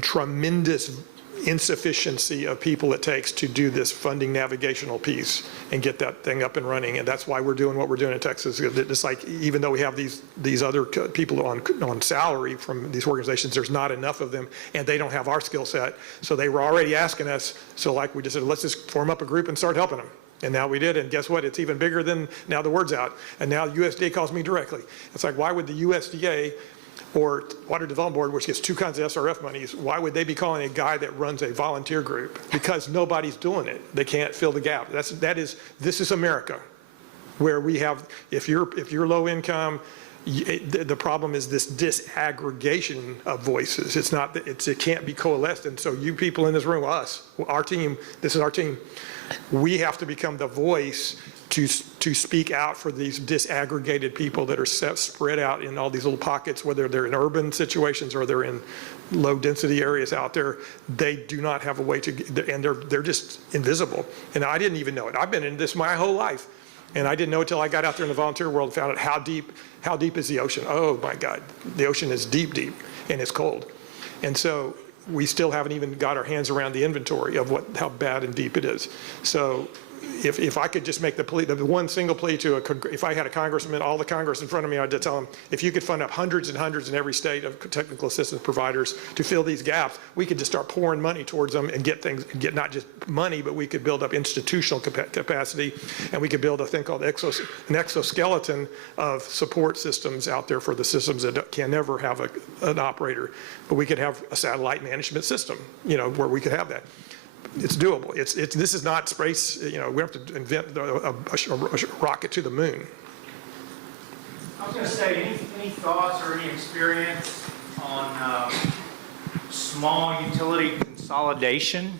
tremendous insufficiency of people it takes to do this funding navigational piece and get that thing up and running. And that's why we're doing what we're doing in Texas. It's like, even though we have these other people on salary from these organizations, there's not enough of them, and they don't have our skill set. So they were already asking us, so like we just said, let's just form up a group and start helping them. And now we did, and guess what? It's even bigger than, now the word's out. And now USDA calls me directly. It's like, why would the USDA or Water Development Board, which gets two kinds of SRF monies, why would they be calling a guy that runs a volunteer group? Because nobody's doing it. They can't fill the gap. This is America, where we have, if you're low income, the problem is this disaggregation of voices. It can't be coalesced. And so you people in this room, our team, this is our team, we have to become the voice to speak out for these disaggregated people that are spread out in all these little pockets, whether they're in urban situations or they're in low density areas out there. They do not have a way to, and they're just invisible. And I didn't even know it. I've been in this my whole life, and I didn't know it until I got out there in the volunteer world and found out how deep is the ocean. Oh my God, the ocean is deep, and it's cold. And so we still haven't even got our hands around the inventory of how bad and deep it is. So if I could just make the one single plea if I had a congressman, all the Congress in front of me, I'd tell them, if you could fund up hundreds and hundreds in every state of technical assistance providers to fill these gaps, we could just start pouring money towards them and get not just money, but we could build up institutional capacity, and we could build a thing called an exoskeleton of support systems out there for the systems that can never have an operator. But we could have a satellite management system, where we could have that. It's doable. This is not space, we have to invent a rocket to the moon. I was going to say, any thoughts or any experience on small utility consolidation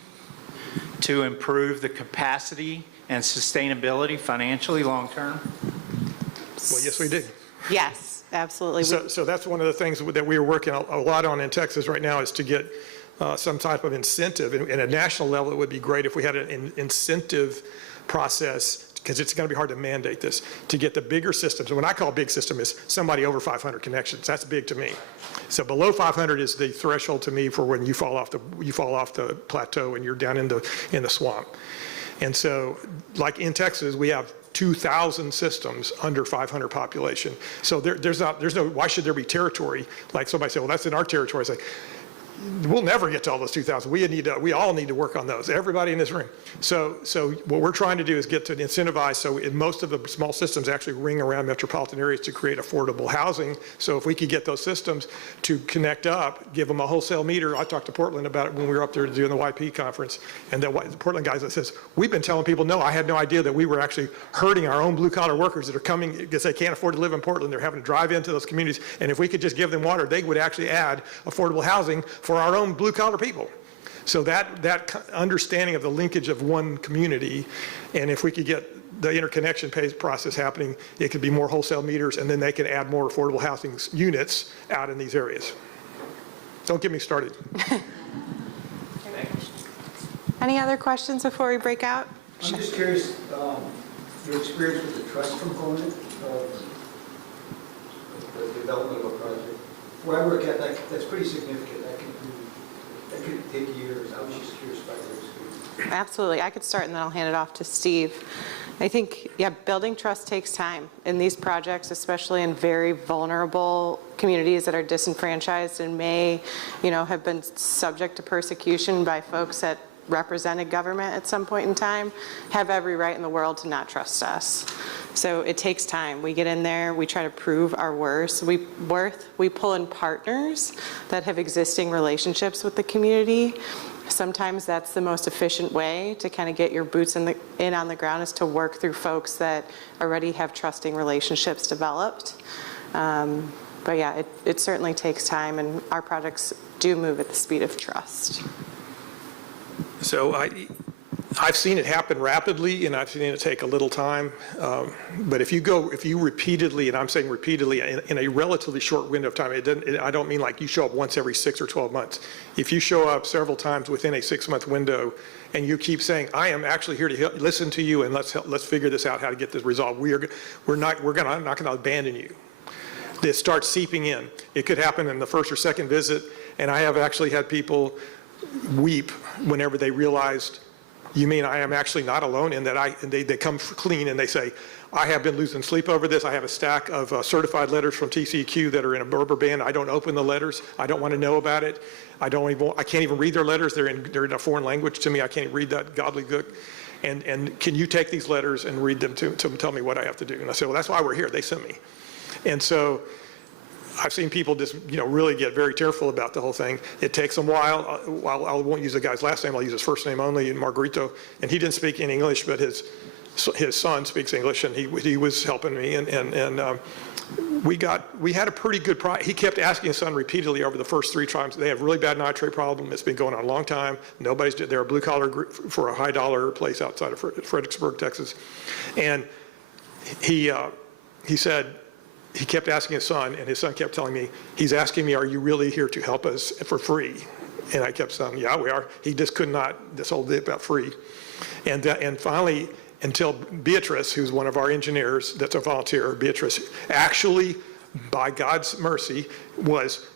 to improve the capacity and sustainability financially long-term? Well, yes, we do. Yes, absolutely. So that's one of the things that we are working a lot on in Texas right now, is to get some type of incentive. In a national level, it would be great if we had an incentive process, because it's going to be hard to mandate this, to get the bigger systems. And what I call big system is somebody over 500 connections. That's big to me. So below 500 is the threshold to me for when you fall off the plateau and you're down in the swamp. And so, like in Texas, we have 2,000 systems under 500 population. So there's no, why should there be territory? Like somebody said, well, that's in our territory. It's like, we'll never get to all those 2,000. We all need to work on those, everybody in this room. So what we're trying to do is get to incentivize, so in most of the small systems actually ring around metropolitan areas to create affordable housing. So if we could get those systems to connect up, give them a wholesale meter. I talked to Portland about it when we were up there doing the YP conference, and the Portland guys that says, we've been telling people, no, I had no idea that we were actually hurting our own blue collar workers that are coming because they can't afford to live in Portland. They're having to drive into those communities, and if we could just give them water, they would actually add affordable housing for our own blue collar people. So that understanding of the linkage of one community, and if we could get the interconnection process happening, it could be more wholesale meters, and then they can add more affordable housing units out in these areas. Don't get me started. Any other questions before we break out? I'm just curious, your experience with the trust component of the development of a project. Where I work at, that's pretty significant. That could take years. I was just curious about your experience. Absolutely. I could start and then I'll hand it off to Steve. I think, building trust takes time in these projects, especially in very vulnerable communities that are disenfranchised and may, have been subject to persecution by folks that represented government at some point in time, have every right in the world to not trust us. So it takes time. We get in there, we try to prove our worth. We pull in partners that have existing relationships with the community. Sometimes that's the most efficient way to kind of get your boots in on the ground, is to work through folks that already have trusting relationships developed. But yeah, it certainly takes time, and our projects do move at the speed of trust. So I've seen it happen rapidly, and I've seen it take a little time. But if you repeatedly, and I'm saying repeatedly, in a relatively short window of time, I don't mean like you show up once every 6 or 12 months. If you show up several times within a 6-month window, and you keep saying, I am actually here to listen to you, and let's figure this out, how to get this resolved. I'm not going to abandon you. This starts seeping in. It could happen in the first or second visit, and I have actually had people weep whenever they realized, you mean I am actually not alone in that and they come clean and they say, I have been losing sleep over this. I have a stack of certified letters from TCEQ that are in a rubber band. I don't open the letters. I don't want to know about it. I can't even read their letters. They're in a foreign language to me. I can't read that gobbledygook. And can you take these letters and read them to tell me what I have to do? And I said, well, that's why we're here. They sent me. And so I've seen people just, really get very tearful about the whole thing. It takes them a while. I won't use the guy's last name. I'll use his first name only, Margarito. And he didn't speak any English, but his son speaks English, and he was helping me. And we had a pretty good he kept asking his son repeatedly over the first 3 times. They have a really bad nitrate problem. It's been going on a long time. They're a blue collar group for a high dollar place outside of Fredericksburg, Texas. And he said, he kept asking his son, and his son kept telling me, he's asking me, are you really here to help us for free? And I kept saying, yeah, we are. He just could not, this whole bit about free. And finally, until Beatrice, who's one of our engineers, that's a volunteer, Beatrice, actually, by God's mercy, was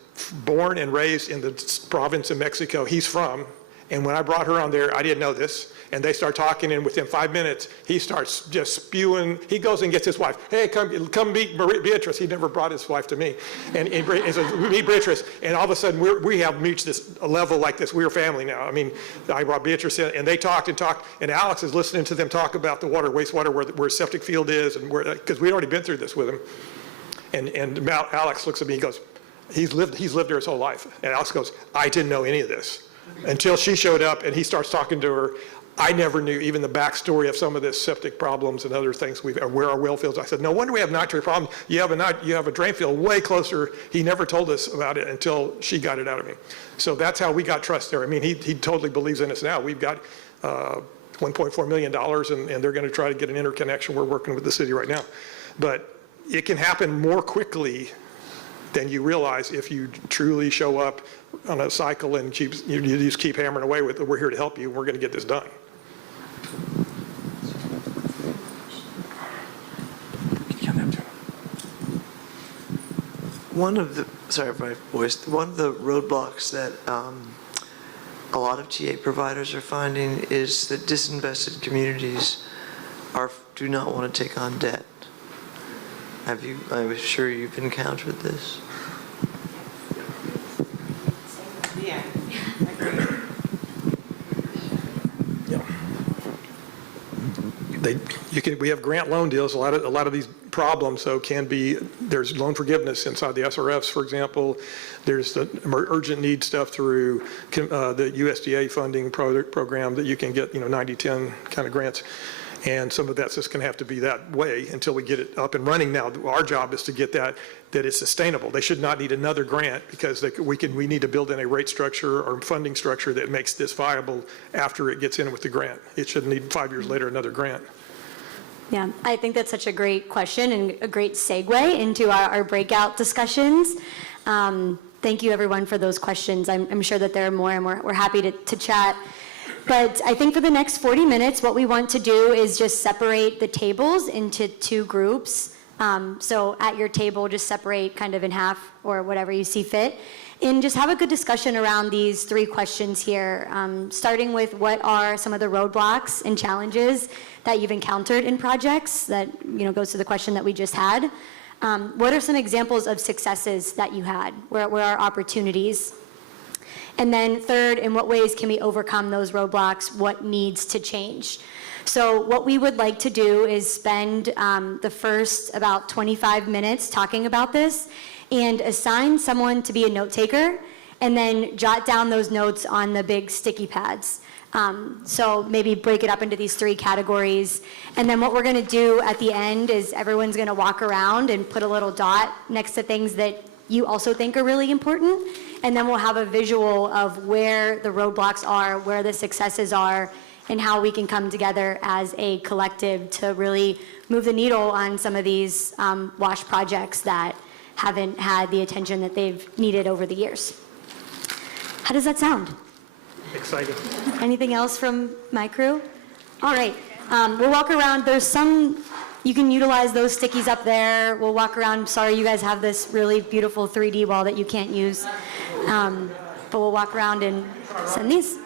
born and raised in the province of Mexico he's from. And when I brought her on there, I didn't know this. And they start talking, and within 5 minutes, he starts just spewing. He goes and gets his wife. Hey, come meet Beatrice. He never brought his wife to me. And so we meet Beatrice, and all of a sudden, we have reached this level like this. We're family now. I mean, I brought Beatrice in, and they talked, and Alex is listening to them talk about the wastewater, where septic field is, and because we'd already been through this with him. And Alex looks at me, he goes, he's lived there his whole life. And Alex goes, I didn't know any of this until she showed up, and he starts talking to her. I never knew even the backstory of some of this septic problems and other things, where our well fields. I said, no wonder we have nitrate problems. You have a drain field way closer. He never told us about it until she got it out of me. So that's how we got trust there. I mean, he totally believes in us now. We've got $1.4 million, and they're going to try to get an interconnection. We're working with the city right now. But it can happen more quickly than you realize if you truly show up on a cycle and you just keep hammering away with it. We're here to help you. We're going to get this done. One of the roadblocks that a lot of TA providers are finding is that disinvested communities do not want to take on debt. I'm sure you've encountered this. Yeah. We have grant loan deals. A lot of these problems, there's loan forgiveness inside the SRFs, for example. There's the urgent need stuff through the USDA funding program that you can get, 90-10 kind of grants. And some of that's just going to have to be that way until we get it up and running. Now, our job is to get that it's sustainable. They should not need another grant, because we need to build in a rate structure or funding structure that makes this viable after it gets in with the grant. It shouldn't need 5 years later another grant. Yeah, I think that's such a great question and a great segue into our breakout discussions. Thank you, everyone, for those questions. I'm sure that there are more, and we're happy to chat. But I think for the next 40 minutes, what we want to do is just separate the tables into 2 groups. So at your table, just separate kind of in half or whatever you see fit. And just have a good discussion around these 3 questions here, starting with what are some of the roadblocks and challenges that you've encountered in projects that, goes to the question that we just had. What are some examples of successes that you had? Where are opportunities? And then third, in what ways can we overcome those roadblocks? What needs to change? So what we would like to do is spend the first about 25 minutes talking about this and assign someone to be a note taker and then jot down those notes on the big sticky pads. So maybe break it up into these 3 categories. And then what we're going to do at the end is everyone's going to walk around and put a little dot next to things that you also think are really important. And then we'll have a visual of where the roadblocks are, where the successes are, and how we can come together as a collective to really move the needle on some of these WASH projects that haven't had the attention that they've needed over the years. How does that sound? Exciting. Anything else from my crew? All right, we'll walk around. There's some, you can utilize those stickies up there. We'll walk around. Sorry, you guys have this really beautiful 3D wall that you can't use. but we'll walk around and send these.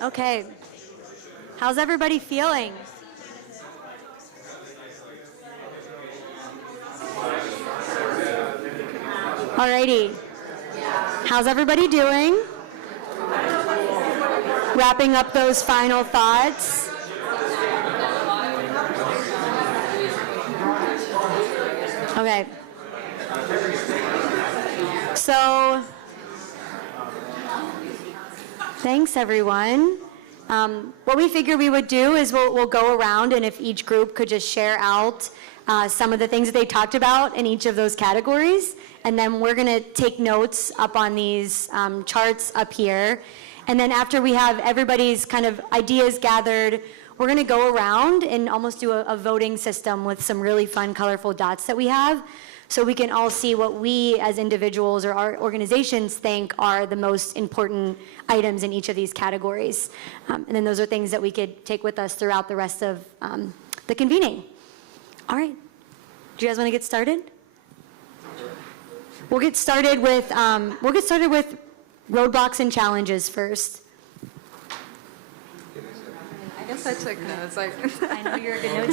Okay. How's everybody feeling? Alrighty. How's everybody doing? Wrapping up those final thoughts. Okay. So, thanks everyone. What we figured we would do is we'll go around, and if each group could just share out some of the things that they talked about in each of those categories, and then we're going to take notes up on these charts up here. And then after we have everybody's kind of ideas gathered, we're going to go around and almost do a voting system with some really fun, colorful dots that we have, so we can all see what we as individuals or our organizations think are the most important items in each of these categories. And then those are things that we could take with us throughout the rest of the convening. All right. Do you guys want to get started? We'll get started with roadblocks and challenges first. I guess I took notes. I know you're a good note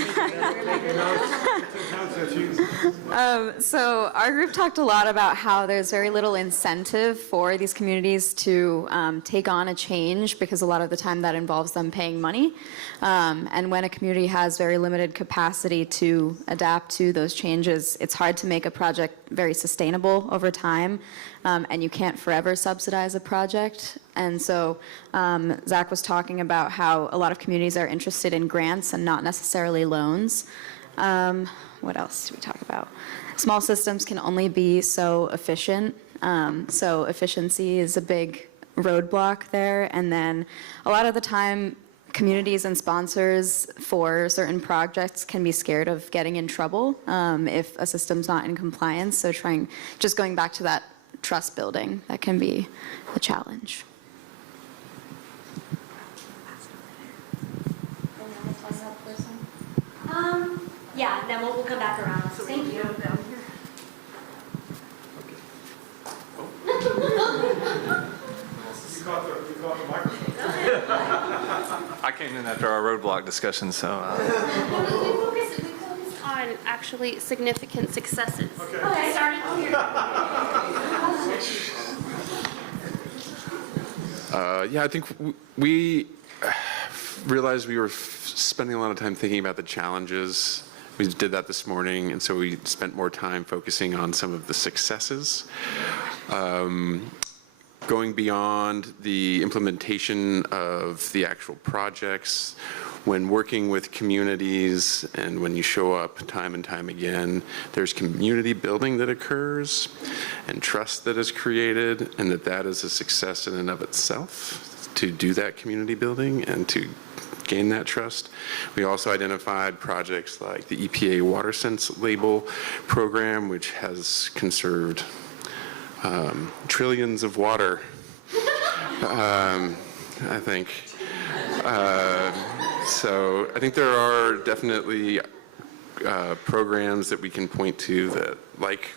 taker. So our group talked a lot about how there's very little incentive for these communities to take on a change, because a lot of the time that involves them paying money. And when a community has very limited capacity to adapt to those changes, it's hard to make a project very sustainable over time. And you can't forever subsidize a project. And so Zach was talking about how a lot of communities are interested in grants and not necessarily loans. What else do we talk about? Small systems can only be so efficient. So efficiency is a big roadblock there. And then a lot of the time, communities and sponsors for certain projects can be scared of getting in trouble if a system's not in compliance. So just going back to that trust building, that can be a challenge. Yeah, then we'll come back around. Thank you. You caught the microphone. I came in after our roadblock discussion, so. We focus on actually significant successes. Okay. Starting here. Yeah, I think we realized we were spending a lot of time thinking about the challenges. We did that this morning, and so we spent more time focusing on some of the successes. Going beyond the implementation of the actual projects, when working with communities and when you show up time and time again, there's community building that occurs and trust that is created, and that is a success in and of itself to do that community building and to gain that trust. We also identified projects like the EPA Water Sense Label program, which has conserved trillions of water, I think. So I think there are definitely programs that we can point to that, like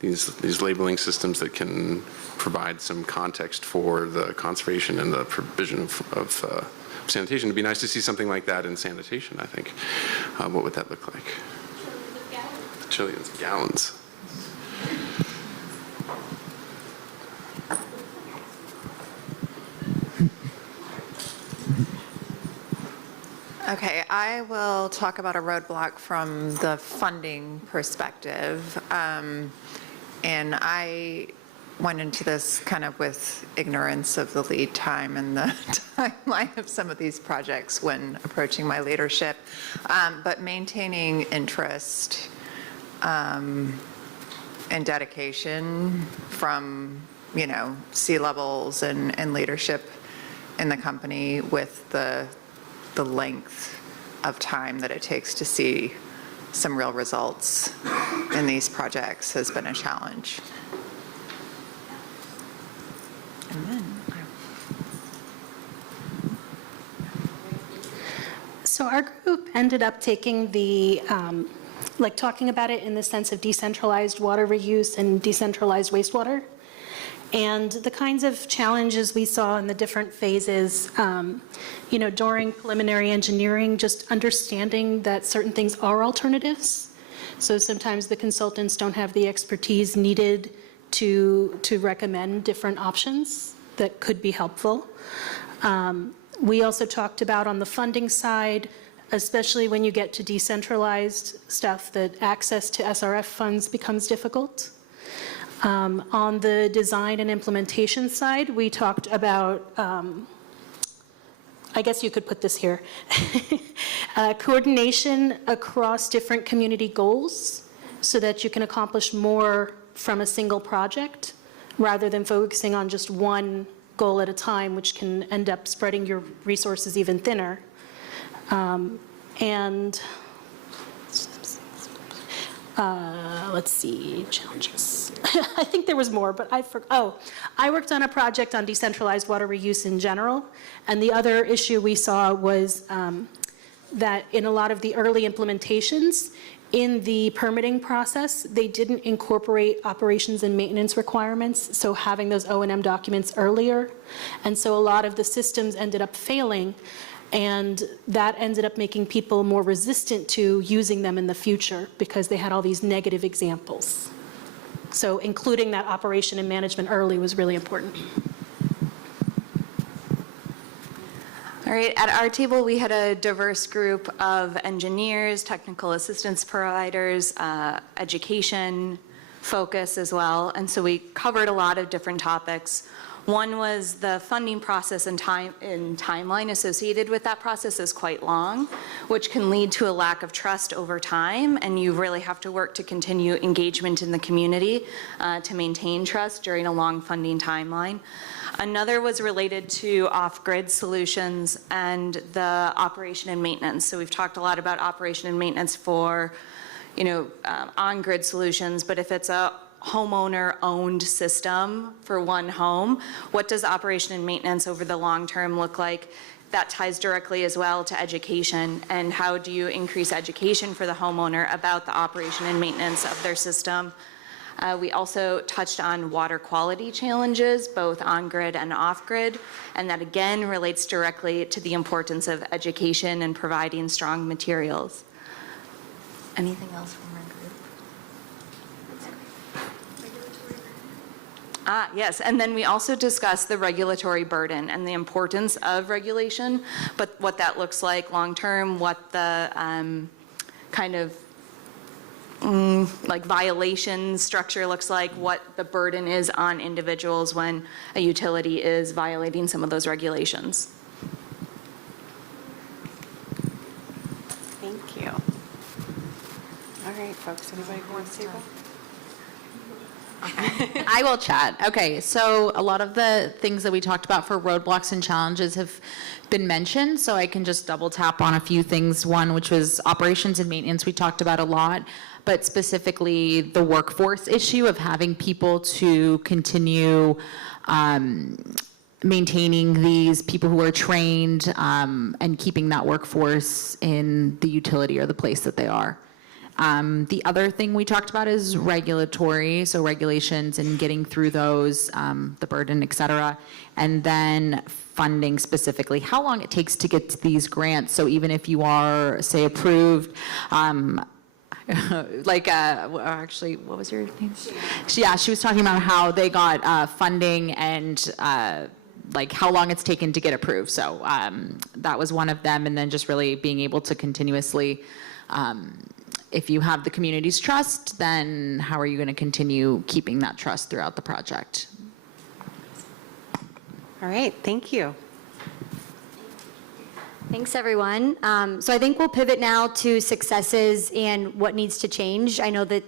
these labeling systems, that can provide some context for the conservation and the provision of sanitation. It'd be nice to see something like that in sanitation, I think. What would that look like? Trillions of gallons. Okay, I will talk about a roadblock from the funding perspective. And I went into this kind of with ignorance of the lead time and the timeline of some of these projects when approaching my leadership. But maintaining interest and dedication from, C-levels and leadership in the company with the length of time that it takes to see some real results in these projects has been a challenge. And then So our group ended up taking the, talking about it in the sense of decentralized water reuse and decentralized wastewater. And the kinds of challenges we saw in the different phases, during preliminary engineering, just understanding that certain things are alternatives. So sometimes the consultants don't have the expertise needed to recommend different options that could be helpful. We also talked about on the funding side, especially when you get to decentralized stuff, that access to SRF funds becomes difficult. On the design and implementation side, we talked about, I guess you could put this here, coordination across different community goals so that you can accomplish more from a single project rather than focusing on just one goal at a time, which can end up spreading your resources even thinner. Let's see, challenges. I think there was more, but I worked on a project on decentralized water reuse in general, and the other issue we saw was that in a lot of the early implementations, in the permitting process, they didn't incorporate operations and maintenance requirements, so having those O&M documents earlier, and so a lot of the systems ended up failing, and that ended up making people more resistant to using them in the future because they had all these negative examples. So including that operation and management early was really important. All right, at our table, we had a diverse group of engineers, technical assistance providers, education focus as well, and so we covered a lot of different topics. One was the funding process and timeline associated with that process is quite long, which can lead to a lack of trust over time, and you really have to work to continue engagement in the community to maintain trust during a long funding timeline. Another was related to off-grid solutions and the operation and maintenance. So we've talked a lot about operation and maintenance for, on-grid solutions, but if it's a homeowner-owned system for one home, what does operation and maintenance over the long term look like? That ties directly as well to education, and how do you increase education for the homeowner about the operation and maintenance of their system? We also touched on water quality challenges, both on-grid and off-grid, and that again relates directly to the importance of education and providing strong materials. Anything else from our group? Yes, and then we also discussed the regulatory burden and the importance of regulation, but what that looks like long-term, what the kind of like violation structure looks like, what the burden is on individuals when a utility is violating some of those regulations. Thank you. All right, folks, anybody who wants to go? I will chat. Okay, so a lot of the things that we talked about for roadblocks and challenges have been mentioned, so I can just double tap on a few things. One, which was operations and maintenance, we talked about a lot, but specifically the workforce issue of having people to continue maintaining these people who are trained and keeping that workforce in the utility or the place that they are. The other thing we talked about is regulatory, so regulations and getting through those, the burden, et cetera. And then funding specifically, how long it takes to get to these grants. So even if you are, say, approved, actually, what was your name? Yeah, she was talking about how they got funding and like how long it's taken to get approved. So that was one of them. And then just really being able to continuously, if you have the community's trust, then how are you going to continue keeping that trust throughout the project? All right, thank you. Thanks, everyone. So I think we'll pivot now to successes and what needs to change. I know that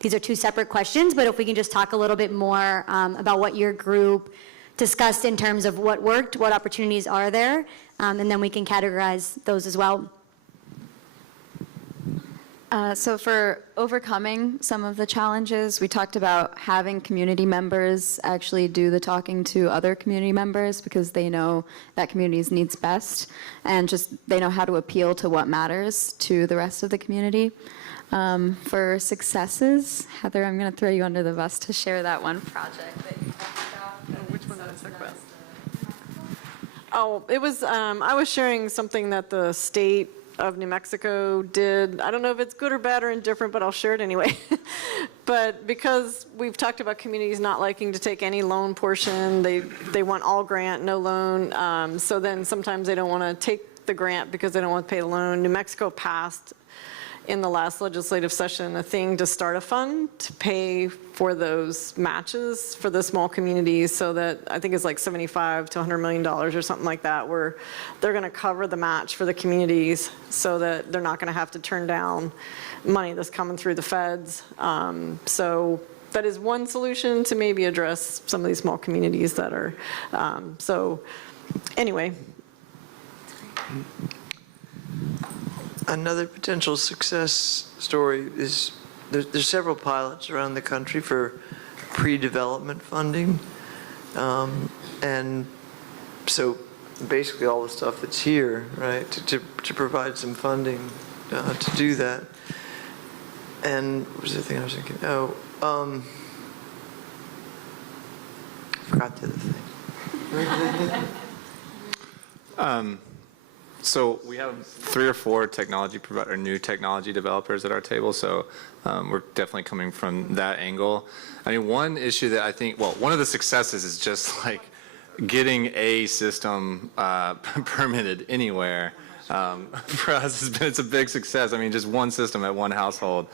these are two separate questions, but if we can just talk a little bit more about what your group discussed in terms of what worked, what opportunities are there, and then we can categorize those as well. So for overcoming some of the challenges, we talked about having community members actually do the talking to other community members because they know that community's needs best, and just they know how to appeal to what matters to the rest of the community. For successes, Heather, I'm going to throw you under the bus to share that one project that you talked about. talk about? Oh, it was, I was sharing something that the state of New Mexico did. I don't know if it's good or bad or indifferent, but I'll share it anyway. But because we've talked about communities not liking to take any loan portion, they want all grant, no loan. So then sometimes they don't want to take the grant because they don't want to pay the loan. New Mexico passed in the last legislative session a thing to start a fund to pay for those matches for the small communities, so that I think it's like $75 to $100 million or something like that, where they're going to cover the match for the communities so that they're not going to have to turn down money that's coming through the feds. So that is one solution to maybe address some of these small communities that are, so anyway. Another potential success story is there's several pilots around the country for pre-development funding. And so basically all the stuff that's here, right, to provide some funding to do that. And what was the thing I was thinking? Oh, forgot the other thing. So we have 3 or 4 new technology developers at our table, so we're definitely coming from that angle. I mean, one issue that I think, well, one of the successes is just like getting a system permitted anywhere. For us, it's a big success. I mean, just one system at one household.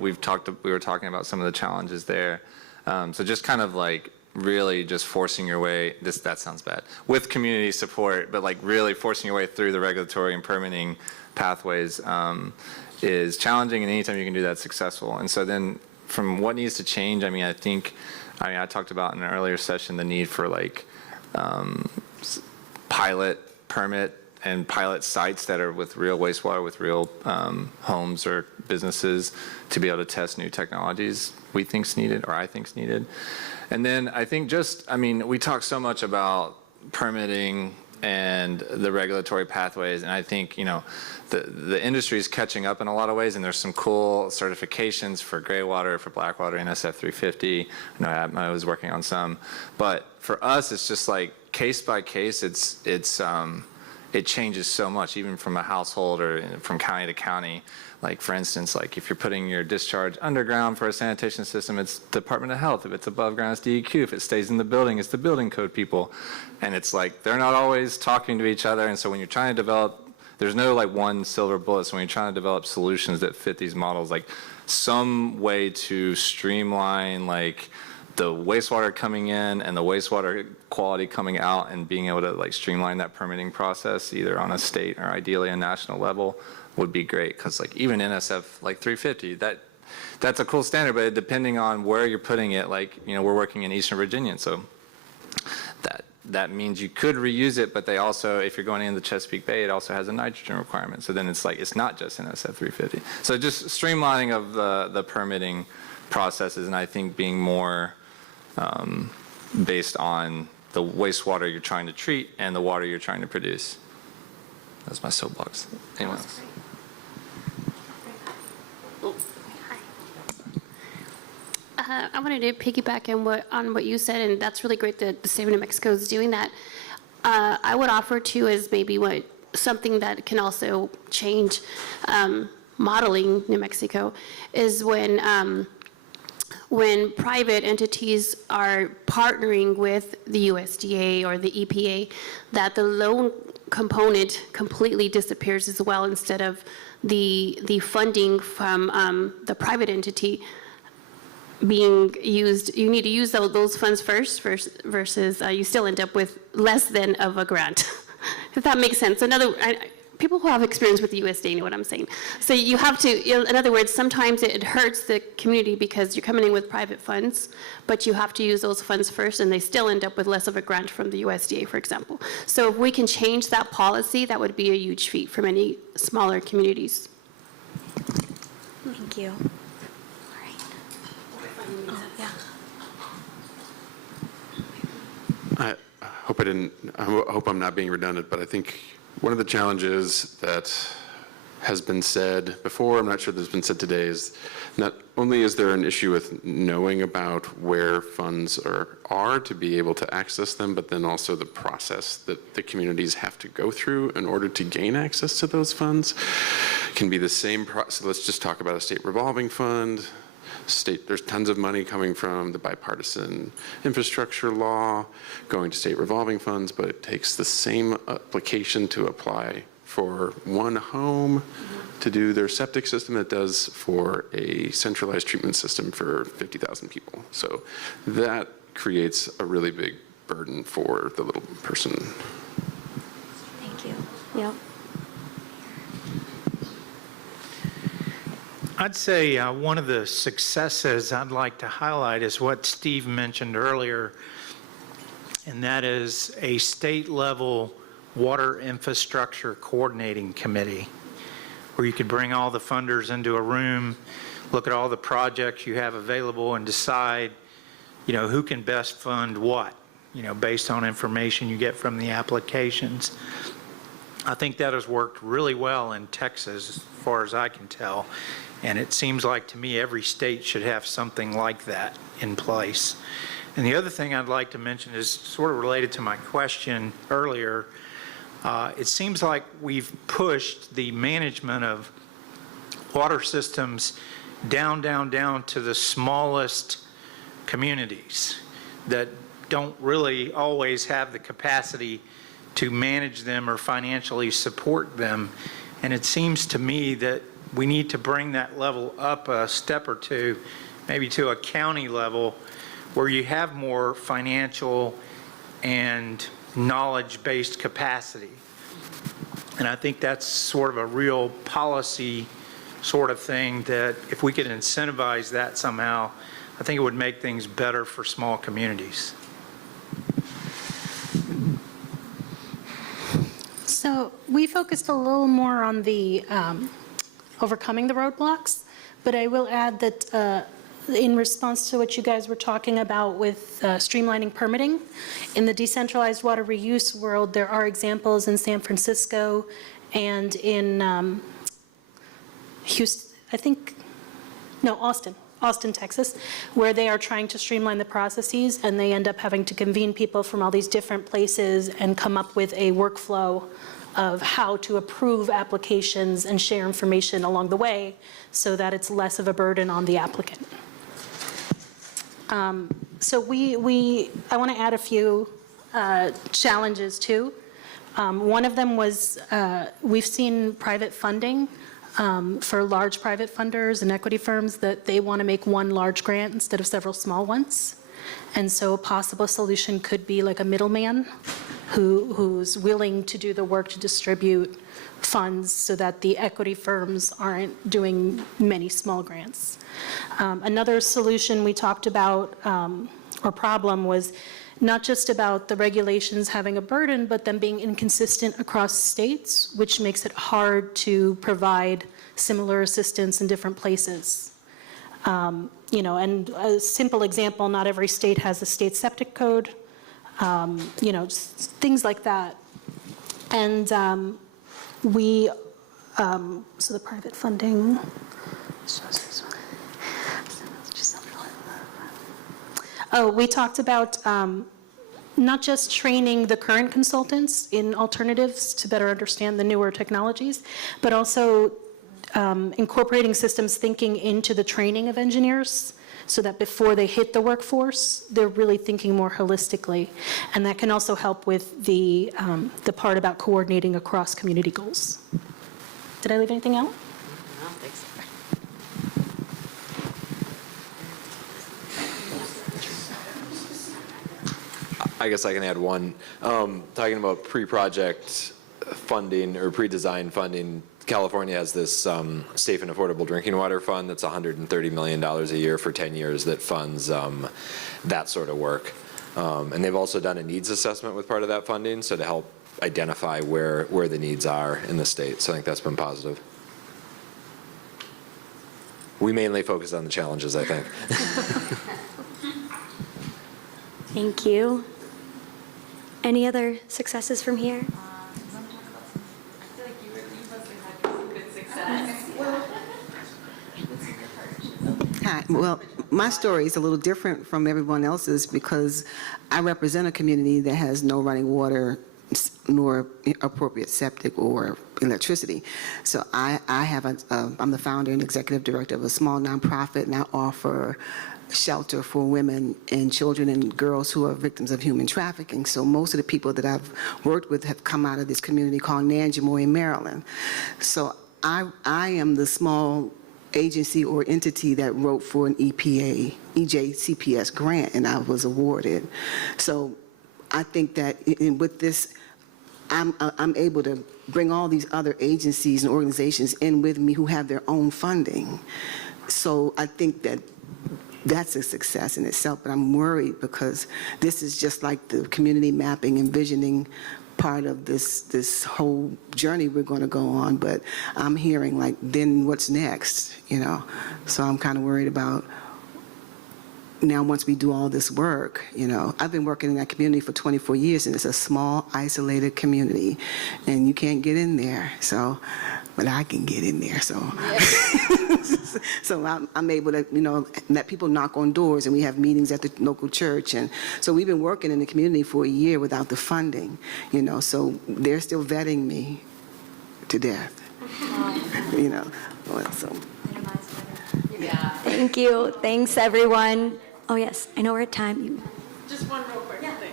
We were talking about some of the challenges there. So just kind of like really just forcing your way, that sounds bad, with community support, but like really forcing your way through the regulatory and permitting pathways is challenging, and anytime you can do that, successful. And so then from what needs to change, I talked about in an earlier session the need for like pilot permit and pilot sites that are with real wastewater, with real homes or businesses to be able to test new technologies we think's needed, or I think's needed. And then I think we talk so much about permitting and the regulatory pathways, and I think, the industry is catching up in a lot of ways, and there's some cool certifications for gray water, for black water, NSF 350. I was working on some. But for us, it's just like case by case, it changes so much, even from a household or from county to county. Like, for instance, like if you're putting your discharge underground for a sanitation system, it's Department of Health. If it's above ground, it's DEQ. If it stays in the building, it's the building code people. And it's like they're not always talking to each other. And so when you're trying to develop, there's no like one silver bullet. So when you're trying to develop solutions that fit these models, like some way to streamline like the wastewater coming in and the wastewater quality coming out, and being able to like streamline that permitting process either on a state or ideally a national level would be great. Because like even NSF like 350, that's a cool standard, but depending on where you're putting it, like we're working in Eastern Virginia, so that means you could reuse it, but they also, if you're going into the Chesapeake Bay, it also has a nitrogen requirement. So then it's like it's not just NSF 350. So just streamlining of the permitting processes, and I think being more based on the wastewater you're trying to treat and the water you're trying to produce. That's my soapbox. Anyone else? I wanted to piggyback on what you said, and that's really great that the state of New Mexico is doing that. I would offer too as maybe something that can also change modeling New Mexico is when private entities are partnering with the USDA or the EPA, that the loan component completely disappears as well, instead of the funding from the private entity being used. You need to use those funds first versus you still end up with less than of a grant, if that makes sense. People who have experience with the USDA know what I'm saying. So you have to, in other words, sometimes it hurts the community because you're coming in with private funds, but you have to use those funds first, and they still end up with less of a grant from the USDA, for example. So if we can change that policy, that would be a huge feat for many smaller communities. Thank you. I hope I'm not being redundant, but I think one of the challenges that has been said before, I'm not sure that's been said today, is not only is there an issue with knowing about where funds are to be able to access them, but then also the process that the communities have to go through in order to gain access to those funds can be the same process. Let's just talk about a state revolving fund. There's tons of money coming from the bipartisan infrastructure law going to state revolving funds, but it takes the same application to apply for one home to do their septic system that does for a centralized treatment system for 50,000 people. So that creates a really big burden for the little person. Thank you. Yep. I'd say one of the successes I'd like to highlight is what Steve mentioned earlier, and that is a state-level water infrastructure coordinating committee, where you could bring all the funders into a room, look at all the projects you have available, and decide, who can best fund what, based on information you get from the applications. I think that has worked really well in Texas, as far as I can tell. And it seems like to me every state should have something like that in place. And the other thing I'd like to mention is sort of related to my question earlier. It seems like we've pushed the management of water systems down to the smallest communities that don't really always have the capacity to manage them or financially support them. And it seems to me that we need to bring that level up a step or two, maybe to a county level, where you have more financial and knowledge-based capacity. And I think that's sort of a real policy sort of thing that if we could incentivize that somehow, I think it would make things better for small communities. So we focused a little more on the overcoming the roadblocks, but I will add that in response to what you guys were talking about with streamlining permitting, in the decentralized water reuse world, there are examples in San Francisco and in Austin, Texas, where they are trying to streamline the processes, and they end up having to convene people from all these different places and come up with a workflow of how to approve applications and share information along the way so that it's less of a burden on the applicant. So I want to add a few challenges too. One of them was we've seen private funding for large private funders and equity firms that they want to make one large grant instead of several small ones. And so a possible solution could be like a middleman who's willing to do the work to distribute funds so that the equity firms aren't doing many small grants. Another solution we talked about, or problem, was not just about the regulations having a burden, but them being inconsistent across states, which makes it hard to provide similar assistance in different places. And a simple example, not every state has a state septic code, just things like that. And so the private funding, we talked about not just training the current consultants in alternatives to better understand the newer technologies, but also incorporating systems thinking into the training of engineers so that before they hit the workforce, they're really thinking more holistically. And that can also help with the part about coordinating across community goals. Did I leave anything out? I don't think so. I guess I can add one. Talking about pre-project funding or pre-design funding, California has this safe and affordable drinking water fund that's $130 million a year for 10 years that funds that sort of work. And they've also done a needs assessment with part of that funding, so to help identify where the needs are in the state. So I think that's been positive. We mainly focus on the challenges, I think. Thank you. Any other successes from here? Hi, well, my story is a little different from everyone else's because I represent a community that has no running water nor appropriate septic or electricity. So I'm the founder and executive director of a small nonprofit, and I offer shelter for women and children and girls who are victims of human trafficking. So most of the people that I've worked with have come out of this community called Nanjemoy in Maryland. So I am the small agency or entity that wrote for an EJCPS grant, and I was awarded. So I think that with this, I'm able to bring all these other agencies and organizations in with me who have their own funding. So I think that that's a success in itself, but I'm worried because this is just like the community mapping and visioning part of this whole journey we're going to go on. But I'm hearing like, then what's next, you know? So I'm kind of worried about now once we do all this work, you know. I've been working in that community for 24 years, and it's a small, isolated community, and you can't get in there. So, but I can get in there. So, so I'm able to, you know, let people knock on doors, and we have meetings at the local church, and so we've been working in the community for a year without the funding, you know. So they're still vetting me to death, you know. Well, so. Thank you. Thanks, everyone. Oh, yes, I know we're at time. Just one real quick thing.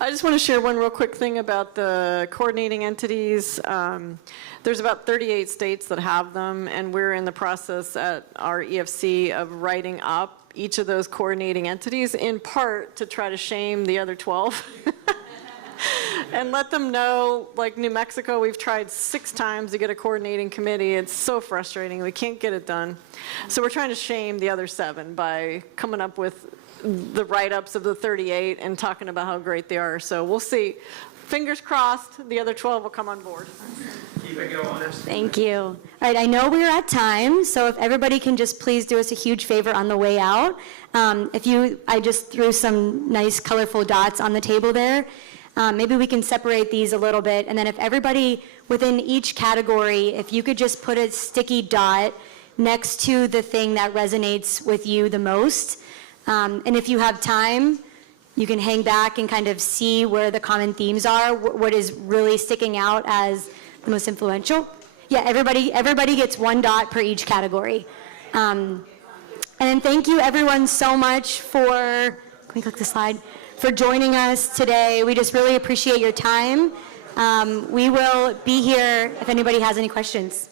I just want to share one real quick thing about the coordinating entities. There's about 38 states that have them, and we're in the process at our EFC of writing up each of those coordinating entities, in part to try to shame the other 12. And let them know, like New Mexico, we've tried 6 times to get a coordinating committee. It's so frustrating. We can't get it done. So we're trying to shame the other 7 by coming up with the write-ups of the 38 and talking about how great they are. So we'll see. Fingers crossed, the other 12 will come on board. Keep it going. Thank you. All right, I know we're at time, so if everybody can just please do us a huge favor on the way out. I just threw some nice colorful dots on the table there. Maybe we can separate these a little bit, and then if everybody within each category, if you could just put a sticky dot next to the thing that resonates with you the most. And if you have time, you can hang back and kind of see where the common themes are, what is really sticking out as the most influential. Yeah, everybody gets 1 dot per each category. And then thank you everyone so much for, can we click the slide? For joining us today. We just really appreciate your time. We will be here if anybody has any questions.